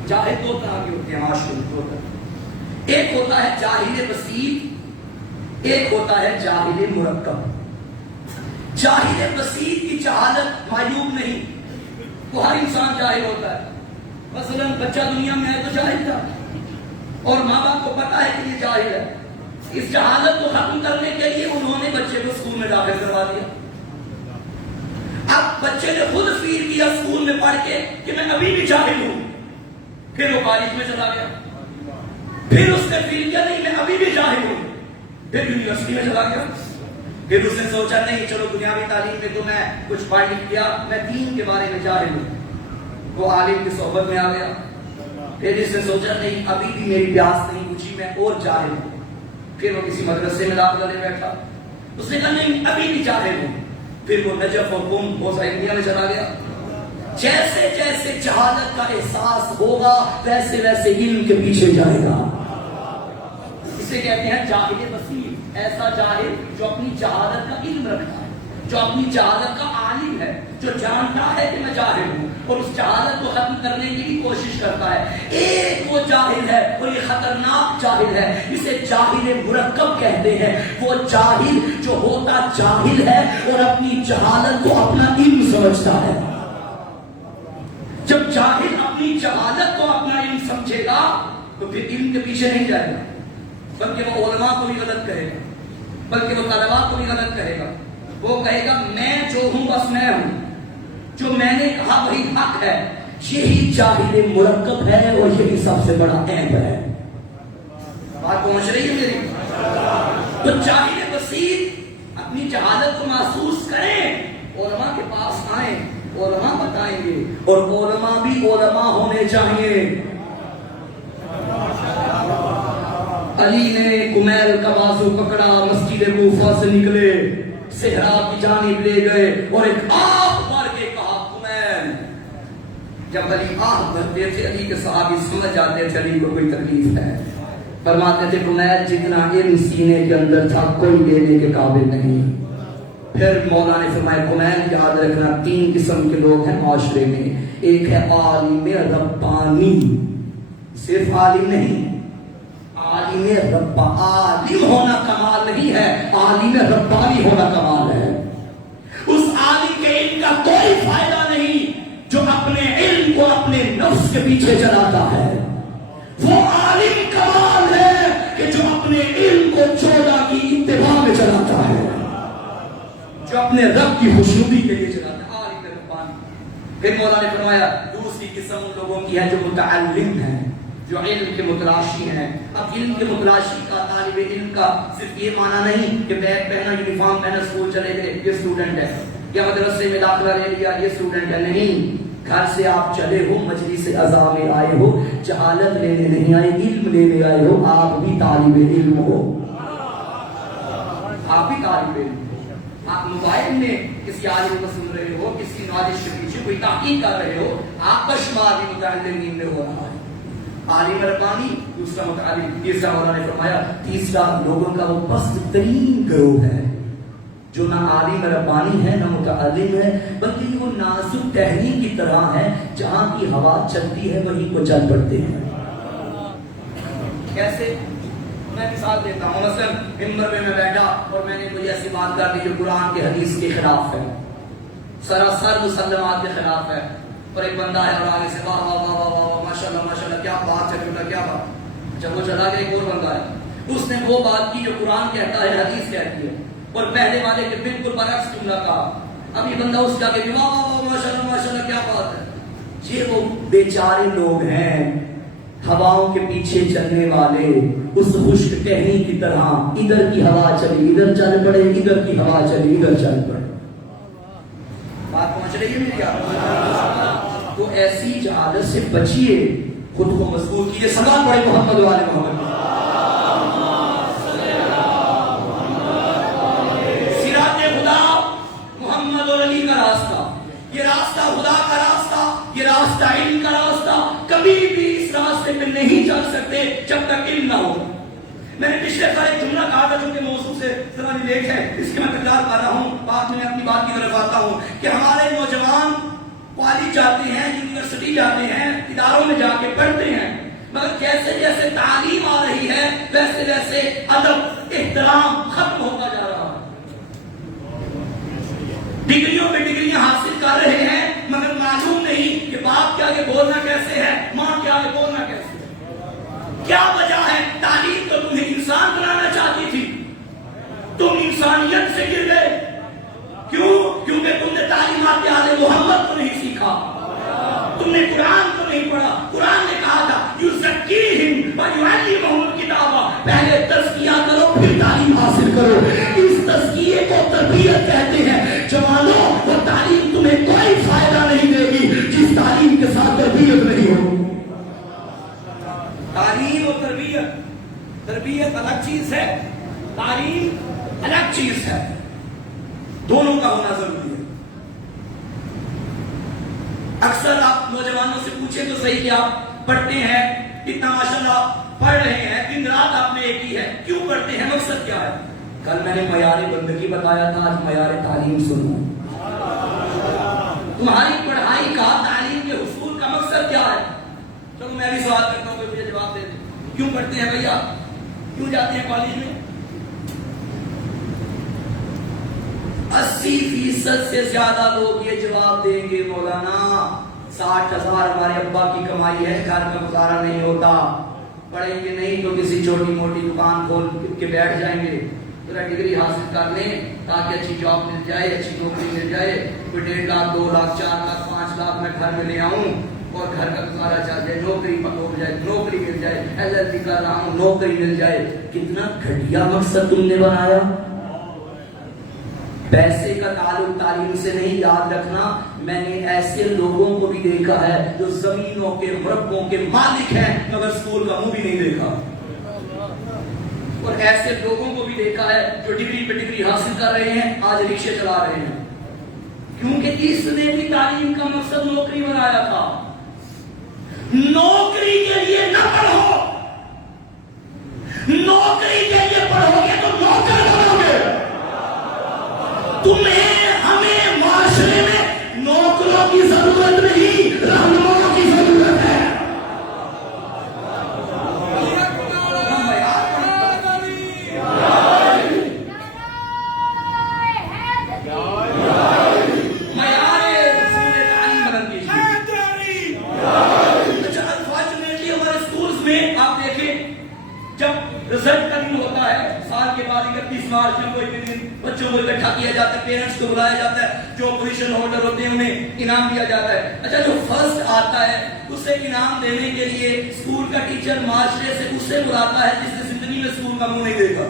جاہل دو طرح کی ہوتی ہے معاشرے میں، دو طرح، ایک ہوتا ہے جاہل بسیط، ایک ہوتا ہے جاہل مرکب۔ جاہل بسیط کی جہالت معیوب نہیں، وہ ہر انسان جاہل ہوتا ہے، مثلا بچہ دنیا میں ہے تو جاہل تھا اور ماں باپ کو پتا ہے کہ یہ جاہل ہے، اس جہالت کو ختم کرنے کے لیے انہوں نے بچے کو اسکول میں داخل کروا دیا۔ اب بچے نے خود فیل کیا اسکول میں پڑھ کے کہ میں ابھی بھی جاہل ہوں، پھر وہ کالج میں چلا گیا، پھر اس نے فیل کیا نہیں میں ابھی بھی جاہل ہوں، پھر یونیورسٹی میں چلا گیا، پھر اس نے سوچا نہیں چلو دنیاوی تعلیم میں تو میں کچھ پڑھ لکھ گیا، میں دین کے بارے میں جاہل ہوں، وہ عالم کی صحبت میں آ گیا، پھر اس نے سوچا نہیں ابھی بھی میری پیاس نہیں بجھی میں اور جاہل ہوں، پھر وہ کسی مدرسے میں داخلہ لے بیٹھا، اس نے کہا نہیں ابھی بھی جاہل ہوں، پھر وہ نجف اور قم انڈیا میں چلا گیا۔ جیسے جیسے جہالت کا احساس ہوگا ویسے ویسے علم کے پیچھے جائے گا۔ اسے کہتے ہیں جاہل بصیر، ایسا جاہل جو اپنی جہالت کا علم رکھتا ہے، جو اپنی جہالت کا عالم ہے، جو جانتا ہے کہ میں جاہل ہوں اور اس جہالت کو ختم کرنے کی بھی کوشش کرتا ہے۔ ایک وہ جاہل ہے اور یہ خطرناک جاہل ہے، اسے جاہل مرکب کہتے ہیں، وہ جاہل جو ہوتا جاہل ہے اور اپنی جہالت کو اپنا علم سمجھتا ہے۔ جب جاہل اپنی جہالت کو اپنا علم سمجھے گا تو پھر علم کے پیچھے نہیں جائے گا، بلکہ وہ علماء کو بھی غلط کہے گا، بلکہ وہ طلباء کو بھی غلط کہے گا، وہ کہے گا میں جو ہوں بس میں ہوں، جو میں نے کہا وہی حق ہے۔ یہی جاہل مرکب ہے اور یہی سب سے بڑا عیب ہے۔ بات پہنچ رہی ہے میری؟ تو جاہل بصیر اپنی جہالت کو محسوس کریں، علماء کے پاس آئیں، علماء بتائیں گے، اور علماء بھی علماء ہونے چاہیے۔ علی نے کمیل کا بازو پکڑا، مسجد کوفہ سے نکلے، صحرا کی جانب لے گئے اور ایک آہ بھر کے کہا کمیل۔ جب علی آہ بھرتے تھے علی کے صحابی سمجھ جاتے تھے علی کو کوئی تکلیف ہے، فرماتے تھے کمیل جتنا علم سینے کے اندر تھا کوئی لینے کے قابل نہیں۔ پھر مولا نے فرمایا کمیل یاد رکھنا تین قسم کے لوگ ہیں معاشرے میں، ایک ہے عالم ربانی، صرف عالم نہیں، عالم ربا، عالم ہونا کمال نہیں ہے، عالم ربانی ہونا کمال ہے۔ اس عالم کے علم کا کوئی فائدہ نہیں جو اپنے علم کو اپنے نفس کے پیچھے چلاتا ہے، وہ عالم کمال ہے کہ جو اپنے علم کو 14 کی اتباع میں چلاتا ہے، جو اپنے رب کی خوشنودی کے لیے چلاتا ہے۔ عالم ربانی۔ پھر مولا نے فرمایا دوسری قسم ان لوگوں کی ہے جو متعلم ہیں، جو علم کے متلاشی ہیں۔ اب علم کے متلاشی کا، طالب علم کا صرف یہ معنی نہیں کہ بیگ پہنا، یونیفارم پہنا، اسکول چلے گئے یہ اسٹوڈنٹ ہے، یا مدرسے میں داخلہ لے لیا یہ اسٹوڈنٹ ہے۔ نہیں، گھر سے آپ چلے ہو، مجلس اعضاء میں آئے ہو، جہالت لینے نہیں آئے، علم لینے آئے ہو، آپ بھی طالب علم ہو، آپ بھی طالب علم ہو۔ آپ موبائل میں کسی عالم کو سن رہے ہو، کسی نالج کے پیچھے کوئی تحقیق کر رہے ہو، آپ کا شمار بھی متعلمین میں ہو رہا ہے۔ عالم ربانی، دوسرا متعلم، تیسرا مولا نے فرمایا تیسرا لوگوں کا وہ پست ترین گروہ ہے جو نہ عالم ربانی ہے نہ متعلم ہے، بلکہ وہ نازک ٹہنی کی طرح ہے، جہاں کی ہوا چلتی ہے وہیں کو چل پڑتے ہیں۔ کیسے؟ میں مثال دیتا ہوں، مثلا ممبر میں بیٹھا اور میں نے کوئی ایسی بات کر دی جو قرآن کے حدیث کے خلاف ہے، سراسر مسلمات کے خلاف ہے، اور ایک بندہ ہے اور آگے سے واہ واہ واہ واہ واہ ماشاءاللہ ماشاءاللہ کیا بات ہے، کیا بات۔ جب وہ چلا گیا ایک اور بندہ ہے، اس نے وہ بات کی جو قرآن کہتا ہے، حدیث کہتی ہے، اور پہلے والے کے بالکل برعکس جملہ کہا۔ اب یہ بندہ اس کا کہ واہ واہ واہ ماشاءاللہ ماشاءاللہ کیا بات ہے۔ یہ وہ بیچارے لوگ ہیں، ہواؤں کے پیچھے چلنے والے، اس خشک ٹہنی کی طرح، ادھر کی ہوا چلی ادھر چل پڑے، ادھر کی ہوا چلی ادھر چل پڑے۔ بات پہنچ رہی ہے میری آپ؟ تو ایسی جہالت سے بچیے، خود کو مضبوط کیجیے۔ سلام پڑھے محمد والے محمد۔ صراط خدا محمد اور علی کا راستہ، یہ راستہ خدا کا راستہ، یہ راستہ علم کا راستہ، کبھی بھی اس راستے پہ نہیں چل سکتے جب تک علم نہ ہو۔ میں نے پچھلے سال ایک جملہ کہا تھا جو کہ موضوع سے ذرا ریلیٹ ہے، اس کی میں تکرار کر رہا ہوں، بعد میں اپنی بات کی طرف آتا ہوں کہ ہمارے نوجوان کالج جاتے ہیں، یونیورسٹی جاتے ہیں، اداروں میں جا کے پڑھتے ہیں، مگر جیسے جیسے تعلیم آ رہی ہے ویسے ویسے ادب احترام ختم ہوتا جا رہا ہے۔ ڈگریوں پہ ڈگریاں حاصل کر رہے ہیں مگر معلوم نہیں کہ باپ کے آگے بولنا کیسے ہے، ماں کے آگے بولنا کیسے ہے۔ کیا وجہ ہے؟ تعلیم تو تمہیں انسان بنانا چاہتی تھی، تم انسانیت سے گر گئے۔ کیوں؟ کیونکہ تم نے تعلیمات آل محمد کو نہیں سیکھا، تم نے قرآن کو نہیں پڑھا۔ قرآن نے کہا تھا یزکیہم ویعلمہم الکتاب، پہلے تزکیہ کرو پھر تعلیم حاصل کرو۔ اس تزکیے کو تربیت کہتے ہیں۔ جوانوں، وہ تعلیم تمہیں کوئی فائدہ نہیں دے گی جس تعلیم کے ساتھ تربیت نہیں ہو۔ تعلیم اور تربیت الگ چیز ہے، تعلیم الگ چیز ہے، دونوں کا ہونا ضروری ہے۔ اکثر آپ نوجوانوں سے پوچھیں تو صحیح کہ آپ پڑھتے ہیں، اتنا ماشاءاللہ پڑھ رہے ہیں، دن رات آپ نے ایک ہی ہے، کیوں پڑھتے ہیں، مقصد کیا ہے؟ کل میں نے معیار بندگی بتایا تھا، آج معیار تعلیم سنو۔ تمہاری پڑھائی کا، تعلیم کے حصول کا مقصد کیا ہے؟ چلو میں بھی سوال کرتا ہوں، کوئی مجھے جواب دے دے۔ کیوں پڑھتے ہیں بھیا؟ کیوں جاتے ہیں کالج میں؟ 80% سے زیادہ لوگ یہ جواب دیں گے مولانا 60,000 ہمارے ابا کی کمائی ہے، گھر کا گزارا نہیں ہوتا، پڑھیں گے نہیں تو کسی چھوٹی موٹی دکان کھول کے بیٹھ جائیں گے، ذرا ڈگری حاصل کر لیں تاکہ اچھی جاب مل جائے، اچھی نوکری مل جائے، کوئی 1.5 لاکھ 2 لاکھ 4 لاکھ 5 لاکھ میں گھر میں لے آؤں اور گھر کا گزارا چل جائے، نوکری ہو جائے، نوکری مل جائے، LLB کر رہا ہوں نوکری مل جائے۔ کتنا گھٹیا مقصد تم نے بنایا۔ پیسے کا تعلق تعلیم سے نہیں، یاد رکھنا میں نے ایسے لوگوں کو بھی دیکھا ہے جو زمینوں کے مربوں کے مالک ہیں مگر اسکول کا منہ بھی نہیں دیکھا، اور ایسے لوگوں کو بھی دیکھا ہے جو ڈگری پہ ڈگری حاصل کر رہے ہیں، آج رکشے چلا رہے ہیں، کیونکہ اس نے بھی تعلیم کا مقصد نوکری بنایا تھا۔ نوکری کے لیے نہ پڑھو، نوکری کے لیے پڑھو گے تو نوکر بنو گے۔ تمہیں ہمیں معاشرے میں نوکروں کی ضرورت نہیں، رہنماؤں کی ضرورت ہے۔ معیار رزلٹ کا دن ہوتا ہے سال کے بعد 31 مارچ کو کوئی دن بچوں کو اکٹھا کیا جاتا ہے، پیرنٹس کو بلایا جاتا ہے، جو پوزیشن ہولڈر ہوتے ہیں انہیں انعام دیا جاتا ہے. اچھا جو فرسٹ آتا ہے اسے انعام دینے کے لیے اسکول کا ٹیچر معاشرے سے اسے بلاتا ہے جس نے زندگی میں اسکول کا منہ نہیں دیکھا.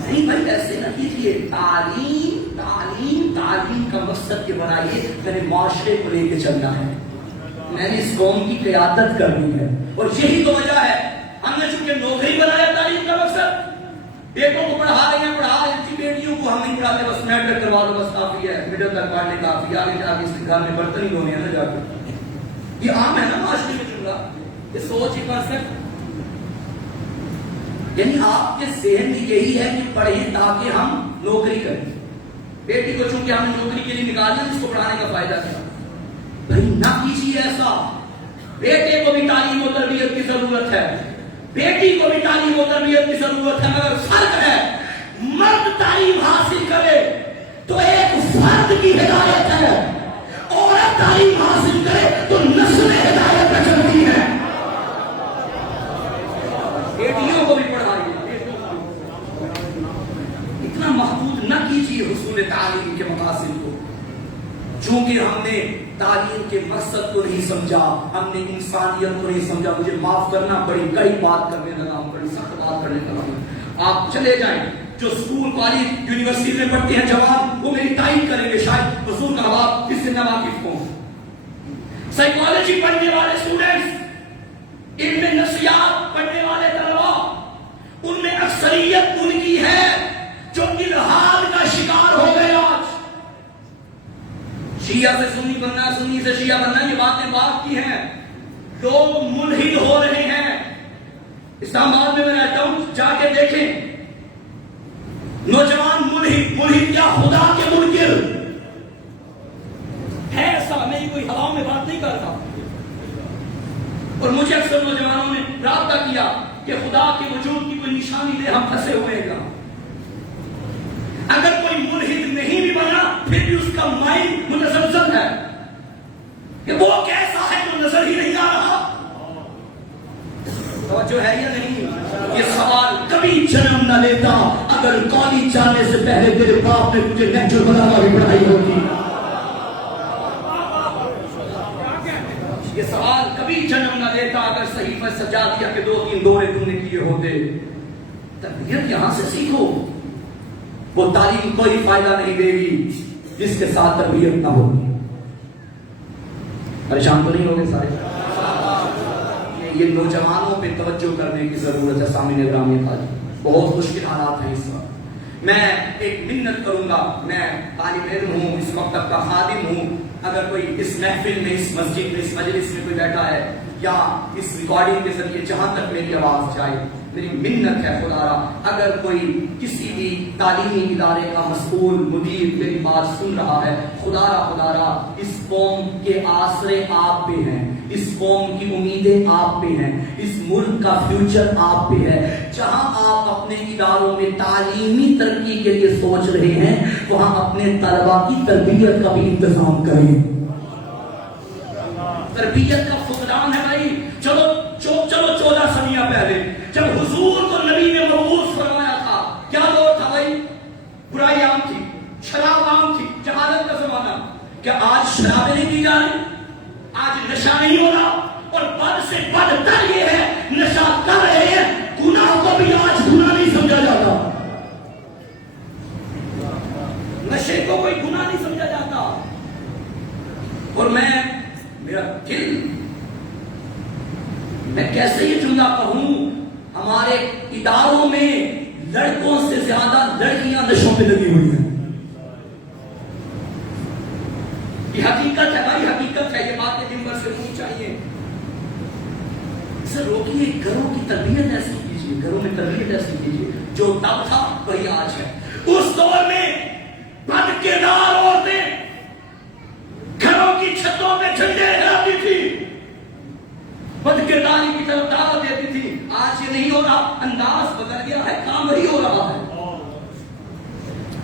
نہیں بھائی ایسے نہ کیجیے. تعلیم تعلیم تعلیم کا مقصد کے بنائیے میں نے معاشرے کو لے کے چلنا ہے، میں نے اس قوم کی قیادت کرنی ہے. اور یہی تو وجہ ہے ہم نے چونکہ نوکری بنایا تعلیم کا مقصد. بیٹوں کو پڑھا رہے ہیں بیٹیوں کو ہم نہیں پڑھاتے، بس میٹرک کروا دو بس کافی ہے، مڈل تک پڑھنے کافی، آگے جا کے اس گھر میں برتن ہی دھونے ہیں نا جا کے. یہ عام ہے نا معاشرے میں جملہ، یہ سوچ ہی کنسپٹ. یعنی آپ کے ذہن میں یہی ہے کہ پڑھیں تاکہ ہم نوکری کریں. بیٹی کو چونکہ ہم نے نوکری کے لیے نکالا اس کو پڑھانے کا فائدہ کیا؟ بھائی نہ کیجیے ایسا. بیٹے کو بھی تعلیم و تربیت کی ضرورت ہے، بیٹی کو بھی تعلیم و تربیت کی ضرورت ہے، مگر فرق ہے مرد تعلیم حاصل کرے تو ایک فرد کی ہدایت ہے، عورت تعلیم حاصل کرے تو نسل ہدایت پہ چلتی ہے. بیٹیوں کو بھی پڑھائیے، اتنا محدود نہ کیجیے حصول تعلیم کے مقاصد کو. چونکہ ہم نے تعلیم کے مقصد کو نہیں سمجھا، ہم نے انسانیت کو نہیں سمجھا. مجھے معاف کرنا، بڑی کئی بات کرنے لگا ہوں، بڑی سخت بات کرنے لگا ہوں. آپ چلے جائیں جو اسکول کالج یونیورسٹی میں پڑھتے ہیں جوان، وہ میری تائید کریں گے شاید حضور کا حواب اس سے نہ واقف ہوں. سائیکالوجی پڑھنے والے اسٹوڈنٹس، علم نفسیات پڑھنے والے طلبا، ان میں اکثریت ان کی ہے جو الحاد کا شکار ہو گئے. آج شیعہ سے سنی بننا، سنی سے شیعہ بننا، یہ باتیں بات کی ہیں. لوگ ملحد ہو رہے ہیں. اسلام آباد میں رہتا ہوں، جا کے دیکھیں نوجوان ملحد کیا خدا کے منکر ہے. ایسا میں کوئی ہوا میں بات نہیں کرتا. اور مجھے اکثر نوجوانوں نے رابطہ کیا کہ خدا کے وجود کی کوئی نشانی دے، ہم پھنسے ہوئے ہیں. اگر کوئی ملحد نہیں بھی بنا پھر بھی اس کا مائنڈ متزلزل ہے کہ وہ کیسا ہے جو نظر ہی نہیں آ رہا. توجہ ہے یا نہیں؟ یہ سوال کبھی جنم نہ لیتا اگر کالج جانے سے پہلے تیرے باپ نے تجھے نیچرل بنانا بھی پڑھائی ہوتی. یہ سوال کبھی جنم نہ لیتا اگر صحیفہ سجا دیا کہ 2-3 دورے تم نے کیے ہوتے. تربیت یہاں سے سیکھو. وہ تعلیم کوئی فائدہ نہیں دے گی جس کے ساتھ تربیت نہ ہوگی. پریشان تو نہیں ہوگے سارے؟ یہ نوجوانوں پہ توجہ کرنے کی ضرورت ہے. سامنے گرامی خاجی بہت مشکل حالات ہیں اس وقت. میں ایک منت کروں گا، میں طالب علم ہوں، اس مکتب کا خادم ہوں. اگر کوئی اس محفل میں، اس مسجد میں، اس مجلس میں کوئی بیٹھا ہے یا اس ریکارڈنگ کے ذریعے جہاں تک میری آواز جائے، میری منت ہے خدا را اگر کوئی کسی بھی تعلیمی ادارے کا مسئول مدیر میری بات سن رہا ہے، خدا را اس قوم کے آسرے آپ پہ ہیں، اس قوم کی امیدیں آپ پہ ہیں، اس ملک کا فیوچر آپ پہ ہے. جہاں آپ اپنے اداروں میں تعلیمی ترقی کے لیے سوچ رہے ہیں وہاں اپنے طلبا کی تربیت کا بھی انتظام کریں. تربیت کا فقدان ہے بھائی. چلو 14 صدیاں پہلے جب حضور کو نبی نے مبعوث فرمایا تھا، کیا دور تھا بھائی؟ برائی عام تھی، شراب عام تھی، جہالت کا زمانہ. کیا آج شرابیں نہیں پی جا رہی؟ آج نشہ نہیں ہو رہا؟ اور بد سے بدتر یہ ہے نشہ کر رہے ہیں، گناہ کو بھی آج گناہ نہیں سمجھا جاتا. نشے کو کوئی گناہ نہیں سمجھا جاتا. اور میرا دل، میں کیسے یہ جملہ کہوں، ہمارے اداروں میں لڑکوں سے زیادہ لڑکیاں نشوں پہ لگی ہوئی ہیں. یہ حقیقت ہے بھائی، حقیقت ہے. یہ باتیں دن بھر سے ہونی چاہیے. اسے روکیے. گھروں کی تربیت ایسی کیجیے، گھروں میں تربیت ایسی کیجیے جو تب تھا وہی آج ہے. اس دور میں بد کردار عورتیں گھروں کی چھتوں پہ جھنڈے لہراتی تھی، بد کرداری کی طرف دعوت دیتی تھی. آج یہ نہیں ہو رہا. انداز بدل گیا ہے، کام وہی ہو رہا ہے.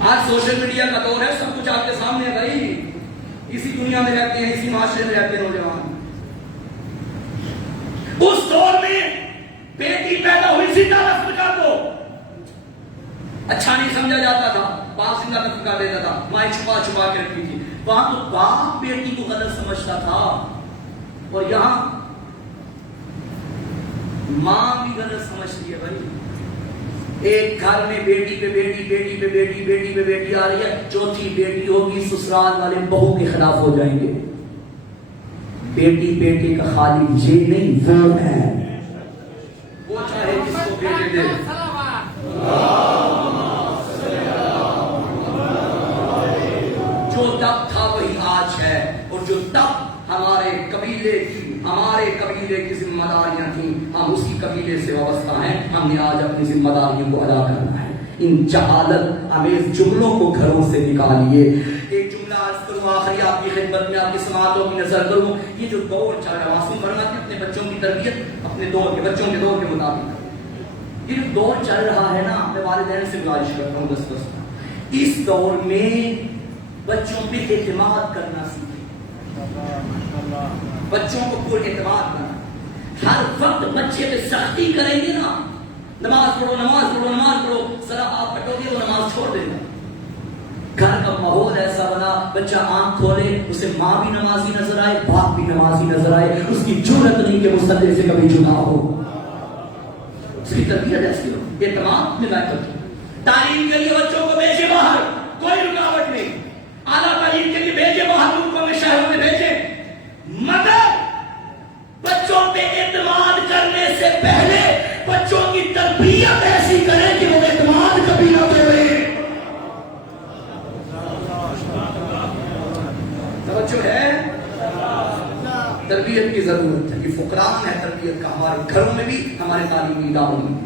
آج سوشل میڈیا کا دور ہے، سب کچھ آپ کے سامنے ہے بھائی. اسی دنیا میں رہتے ہیں، اسی معاشرے میں رہتے ہیں نوجوان. زندہ دفن کر دو. اچھا نہیں سمجھا جاتا تھا، باپ زندہ دفن کر دیتا تھا، مائیں چھپا چھپا کے رکھی تھی. وہاں تو باپ بیٹی کو غلط سمجھتا تھا، اور یہاں ماں بھی غلط سمجھتی ہے. بھائی ایک گھر میں بیٹی پہ بیٹی، بیٹی پہ بیٹی، بیٹی پہ بیٹی آ رہی ہے، چوتھی بیٹی ہوگی سسرال والے بہو کے خلاف ہو جائیں گے. بیٹی بیٹے کا خالی یہ نہیں، وہ ہے، وہ چاہے جس کو بیٹے دے. جو تب تھا وہی آج ہے، اور جو تب ہمارے قبیلے کی ذمہ داریاں تھیں، ہم اسی قبیلے سے وابستہ ہیں. ہم نے آج اپنی ذمہ داریوں کو ادا کرنا ہے. ان جہالت آمیز جملوں کو گھروں سے نکالیے. ایک جملہ عرض کروں آخری آپ کی خدمت میں، آپ کی سماعتوں کی نظر کروں. یہ جو دور چل رہا ہے، معصوم فرماتے ہیں اپنے بچوں کی تربیت اپنے دور کے بچوں کے دور کے مطابق. یہ جو دور چل رہا ہے نا، میں والدین سے گزارش کرتا ہوں اس دور میں بچوں پہ اعتماد کرنا سیکھیں. بچوں کو پورا اعتماد کرنا. ہر وقت بچے پہ سختی کریں گے نا، نماز پڑھو نماز پڑھو نماز پڑھو، ذرا آپ ہٹو گے وہ نماز چھوڑ دینا. گھر کا ماحول ایسا بنا، بچہ آنکھ کھولے اسے ماں بھی نمازی نظر آئے، باپ بھی نمازی نظر آئے، اس کی جرأت نہیں کہ مصلی سے کبھی جدا ہو. اس کی تربیت ایسی ہو. اعتماد میں کرتا ہوں. تعلیم کے لیے بچوں کو بھیجے باہر، کوئی رکاوٹ نہیں. اعلیٰ تعلیم کے لیے بھیجے باہر، ملکوں میں شہروں میں بھیجے، مگر بچوں پہ اعتماد کرنے سے پہلے بچوں کی تربیت ایسی کریں کہ وہ اعتماد کبھی نہ توڑے. توجہ ہے، تربیت کی ضرورت ہے. یہ فقران ہے تربیت کا، ہمارے گھروں میں بھی، ہمارے تعلیمی اداروں میں بھی.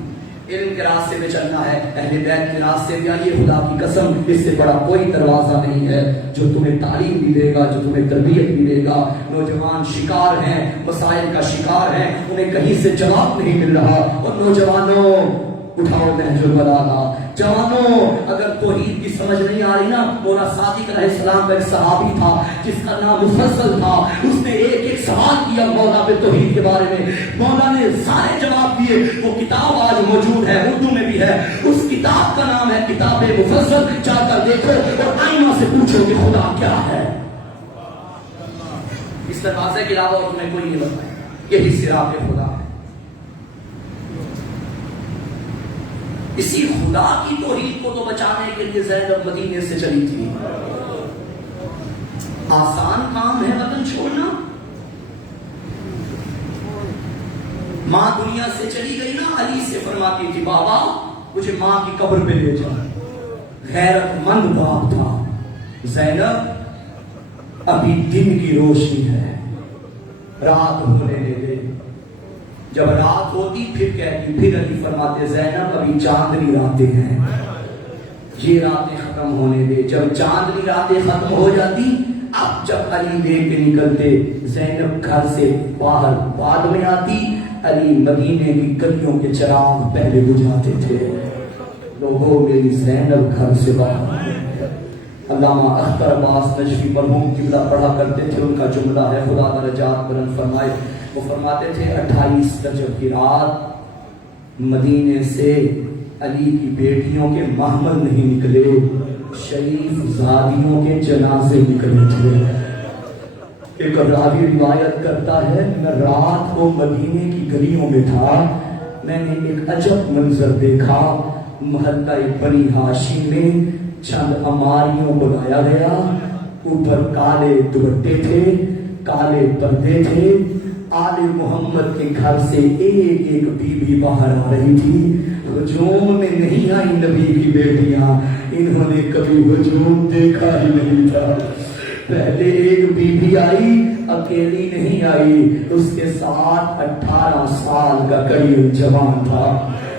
علم کے راستے میں چلنا ہے، اہل بیت کے راستے میں آئیے. خدا کی قسم اس سے بڑا کوئی دروازہ نہیں ہے جو تمہیں تعلیم بھی دے گا، جو تمہیں تربیت بھی دے گا. نوجوان شکار ہیں، مسائل کا شکار ہیں، انہیں کہیں سے جواب نہیں مل رہا. اور نوجوانوں اٹھاؤ نہج البلاغہ. جوانوں اگر توحید کی سمجھ نہیں آ رہی نا، مولا صادق علیہ السلام کا ایک صحابی تھا جس کا نام مفصل تھا. اس نے ایک سوال کیا مولا پہ توحید کے بارے میں، مولا نے سارے جواب دیے. وہ کتاب آج موجود ہے، اردو میں بھی ہے. اس کتاب کا نام ہے کتاب مفصل. جا کر دیکھو اور آئینہ سے پوچھو کہ خدا کیا ہے. اس دروازے کے علاوہ اور تمہیں کوئی نہیں بتائے. یہی صراط خدا ہے. اسی خدا کی توحید کو تو بچانے کے لیے زینب مدینے سے چلی تھی. آسان کام ہے وطن چھوڑنا. ماں دنیا سے چلی گئی نا، علی سے فرماتی تھی بابا مجھے ماں کی قبر پہ لے جا. غیرت مند باپ تھا. زینب ابھی دن کی روشنی ہے، رات ہونے دے دے. جب رات ہوتی پھر کہتی، پھر علی فرماتے زینب ابھی چاندنی راتیں ہیں، یہ راتیں ختم ہونے دے. جب چاندنی راتیں ختم ہو جاتی، اب جب علی دے کے نکلتے، زینب گھر سے باہر بعد میں آتی. علی مدینے کی گلیوں کے چراغ پہلے بجھاتے تھے. لوگوں میری زینب گھر سے باہر. علامہ اختر عباس نجفی مرحوم قبلہ پڑھا کرتے تھے، ان کا جملہ ہے خدا درجات بلند فرمائے. وہ فرماتے تھے 28 رجب کی رات مدینے سے علی کی بیٹیوں کے محمل نہیں نکلے، شریف زادیوں کے جنازے نکلے تھے. ایک راوی روایت کرتا ہے میں رات کو مدینے کی گلیوں میں تھا، میں نے ایک عجب منظر دیکھا. محلہ بنی ہاشم میں چند عماریوں کو لایا گیا، اوپر کالے دوپٹے تھے، کالے پردے تھے. آل محمد کے گھر سے ایک ایک بیوی باہر آ رہی تھی. ہجوم میں نہیں آئی نبی کی بیٹیاں، انہوں نے کبھی ہجوم دیکھا ہی نہیں تھا. پہلے ایک بیوی آئی، اکیلی نہیں آئی، اس کے ساتھ 18 سال کا قریب جوان تھا.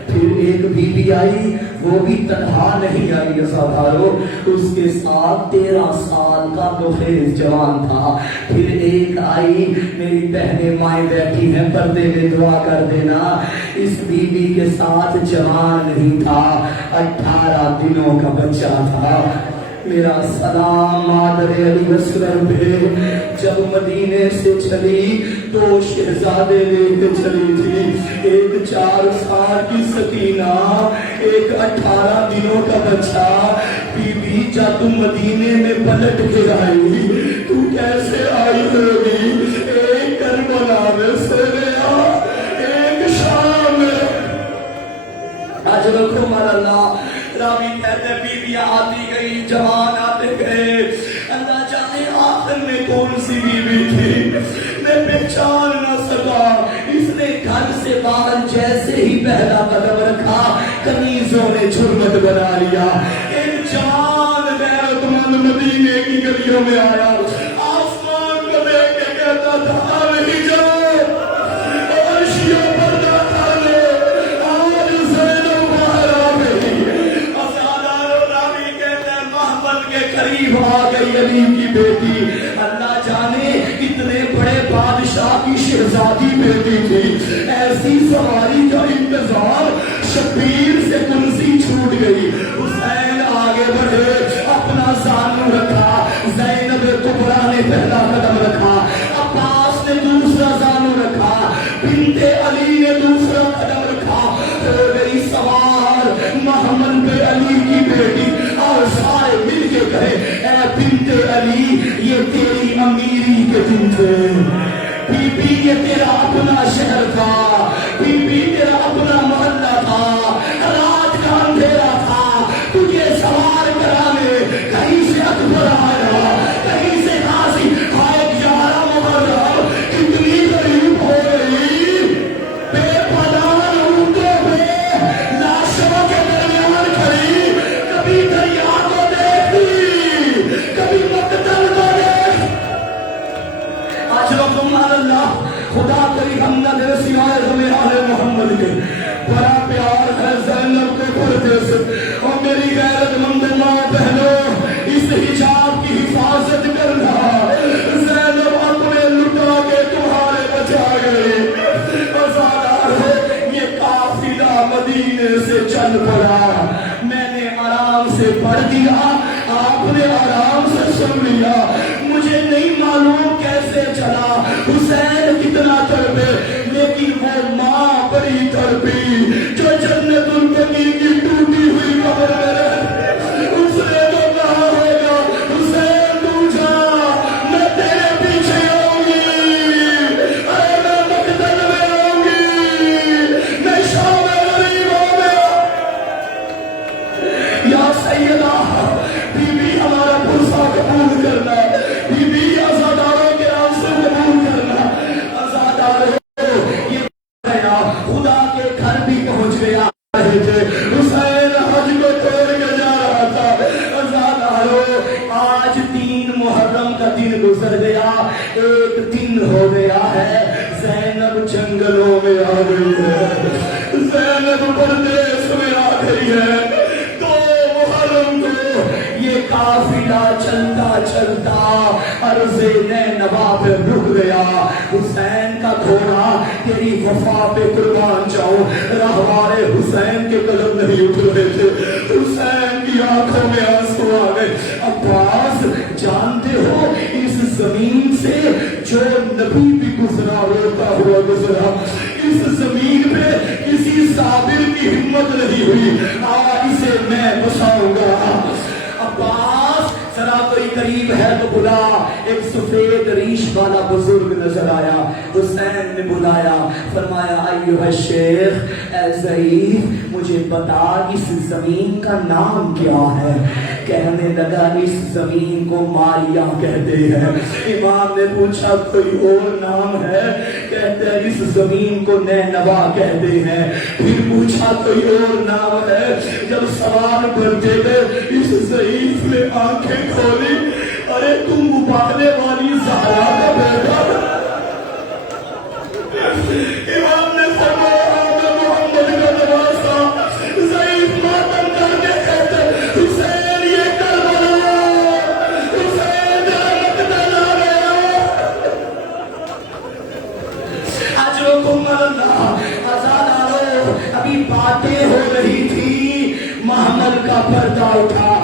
پھر ایک بیوی آئی، وہ بھی تنہا نہیں آئی عزادارو، اس کے ساتھ 13 سال کا دوخیز جوان تھا. پھر ایک آئی، میری بہنیں مائیں بیٹھی ہیں پردے میں دعا کر دینا. اس بیوی کے ساتھ جوان نہیں تھا، 18 دنوں کا بچہ تھا. میرا سلام مادر علی اصغر پہ. جب مدینے سے چلی تو شہزادے لے کے چلی تھی. ایک 4 سال کی سکینہ, ایک 18 دنوں کا بچہ. بی بی جب تم مدینے میں پلٹ کے آئی تو کیسے آئی ہوگی؟ ایک کربلا میں سے گیا, ایک شام میں. آج رکھو مر اللہ. راوی کہتے بیویاں آتی گئی, جوان آتے گئے. اللہ جانے آخر میں کون سی بیوی تھی میں پہچان نہ سکا. اس نے گھر سے باہر جیسے ہی پہلا قدم رکھا کنیزوں نے جھرمٹ بنا لیا. ایک جوان غیرت مند مدینے کی گلیوں میں آیا, آسمان کو دیکھ کے کہتا تھا نہیں جاؤ اور شیعہ پردہ کر لو, آج زینب باہر آ گئی. ازادارو راوی کہتے ہیں محمد کے قریب آ گئی علی کی بیٹی. اللہ جانے کتنے بڑے بادشاہ کی شہزادی بیٹی تھی. ایسی سواری کا انتظار, شبیر سے کرسی چھوٹ گئی. حسین آگے بڑھے, اپنا زانو رکھا. زینب کبریٰ نے پہلا قدم رکھا, عباس نے دوسرا زانو رکھا, بنت علی نے دوسرا قدم رکھا. ہو گئی سوار محمد بن علی کی بیٹی. اور سارے مل کے کہے اے بنت علی یہ تیری امیری کے دن تھے. بی بی یہ تیرا اپنا شہر تھا, بی بی تیرا اپنا محلہ تھا, رات کا اندھیرا تھا. تجھے سوار کرانے کہیں سے اکبر آیا, کہیں سے غازی ہائے 11 محرم کتنی قریب ہو گئی. بے پناہ اونٹوں پہ لاشوں کے درمیان کھڑی, کبھی دریا کو دیکھی, کبھی مقتل کو دیکھ. آج رقم اللہ خدا کری ہم نہ دے سوائے ہمیں آل محمد کے. بڑا پیار ہے زینب کے پردے سے. اور میری غیرت مند ماں بہنوں, اس حجاب کی حفاظت کرنا. زینب اپنے لٹا کے تمہارے بچا گئی. یہ قافلہ مدینے سے چل پڑا, میں نے آرام سے پڑھ دیا, آپ نے آرام سے سن لیا. مجھے نہیں معلوم کیسے چلا, حسین کتنا تڑپے, لیکن وہ ماں بڑی تڑپی جو جنت البقیع کی ٹوٹی ہوئی قبر میں رہتی. اس نے تو کہا ہوگا حسین تو جا, میں تیرے پیچھے آؤں گی, اے میں مقتل میں آؤں گی, میں شام غریبوں میں. یا سیدہ بی بی ہمارا بھروسہ قبول کرنا, بی بی ازاداروں کے آنسو قبول کرنا. ازاداروں یہ گیا, خدا کے گھر بھی پہنچ گیا رہے تھے. حسین حج کو توڑ کے جا رہا تھا. ازاداروں آج 3 محرم کا دن گزر گیا, ایک دن ہو گیا ہے زینب جنگلوں میں آ گئی ہے, زینب پردیس میں آ گئی ہے. 2 محرم کو یہ قافلہ چلتا چلتا عرض نینوا پہ رک گیا. حسین کا گھوڑا تیری وفا پہ قربان جاؤں. راہوارے حسین کے قدم نہیں اٹھ رہے تھے, حسین کی آنکھوں میں آنسو آ گئے. عباس جانتے ہو اس زمین سے جو نبی بھی گزرا ہوتا ہوا گزرا, اس زمین پہ کسی صابر کی ہمت نہیں ہوئی, اسے میں بساؤں گا. عباس ذرا کوئی قریب ہے تو بلا. ایک سفید ریش والا بزرگ نظر آیا, حسین نے بلایا, فرمایا ایوہ الشیخ اے ضعیف مجھے بتا اس زمین کا نام کیا ہے. کہنے لگا اس زمین کو مالیہ کہتے ہیں. امام نے پوچھا کوئی اور نام ہے؟ کہتے ہیں اس زمین کو نینوا کہتے ہیں. پھر پوچھا کوئی اور نام ہے؟ جب سوال کرتے گئے اس ضعیف نے آنکھیں کھولی, ارے تم ابالنے والی زہرا کا بیٹا. امام نے فرمایا محمد کا نواسا. ضعیف ماتم کر کے کہتے حسین یہ کربلا, حسین مقتل آ گیا. اجرکم اللہ. ازادارو ابھی باتیں ہو رہی تھی, محمل کا پردہ اٹھا,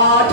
8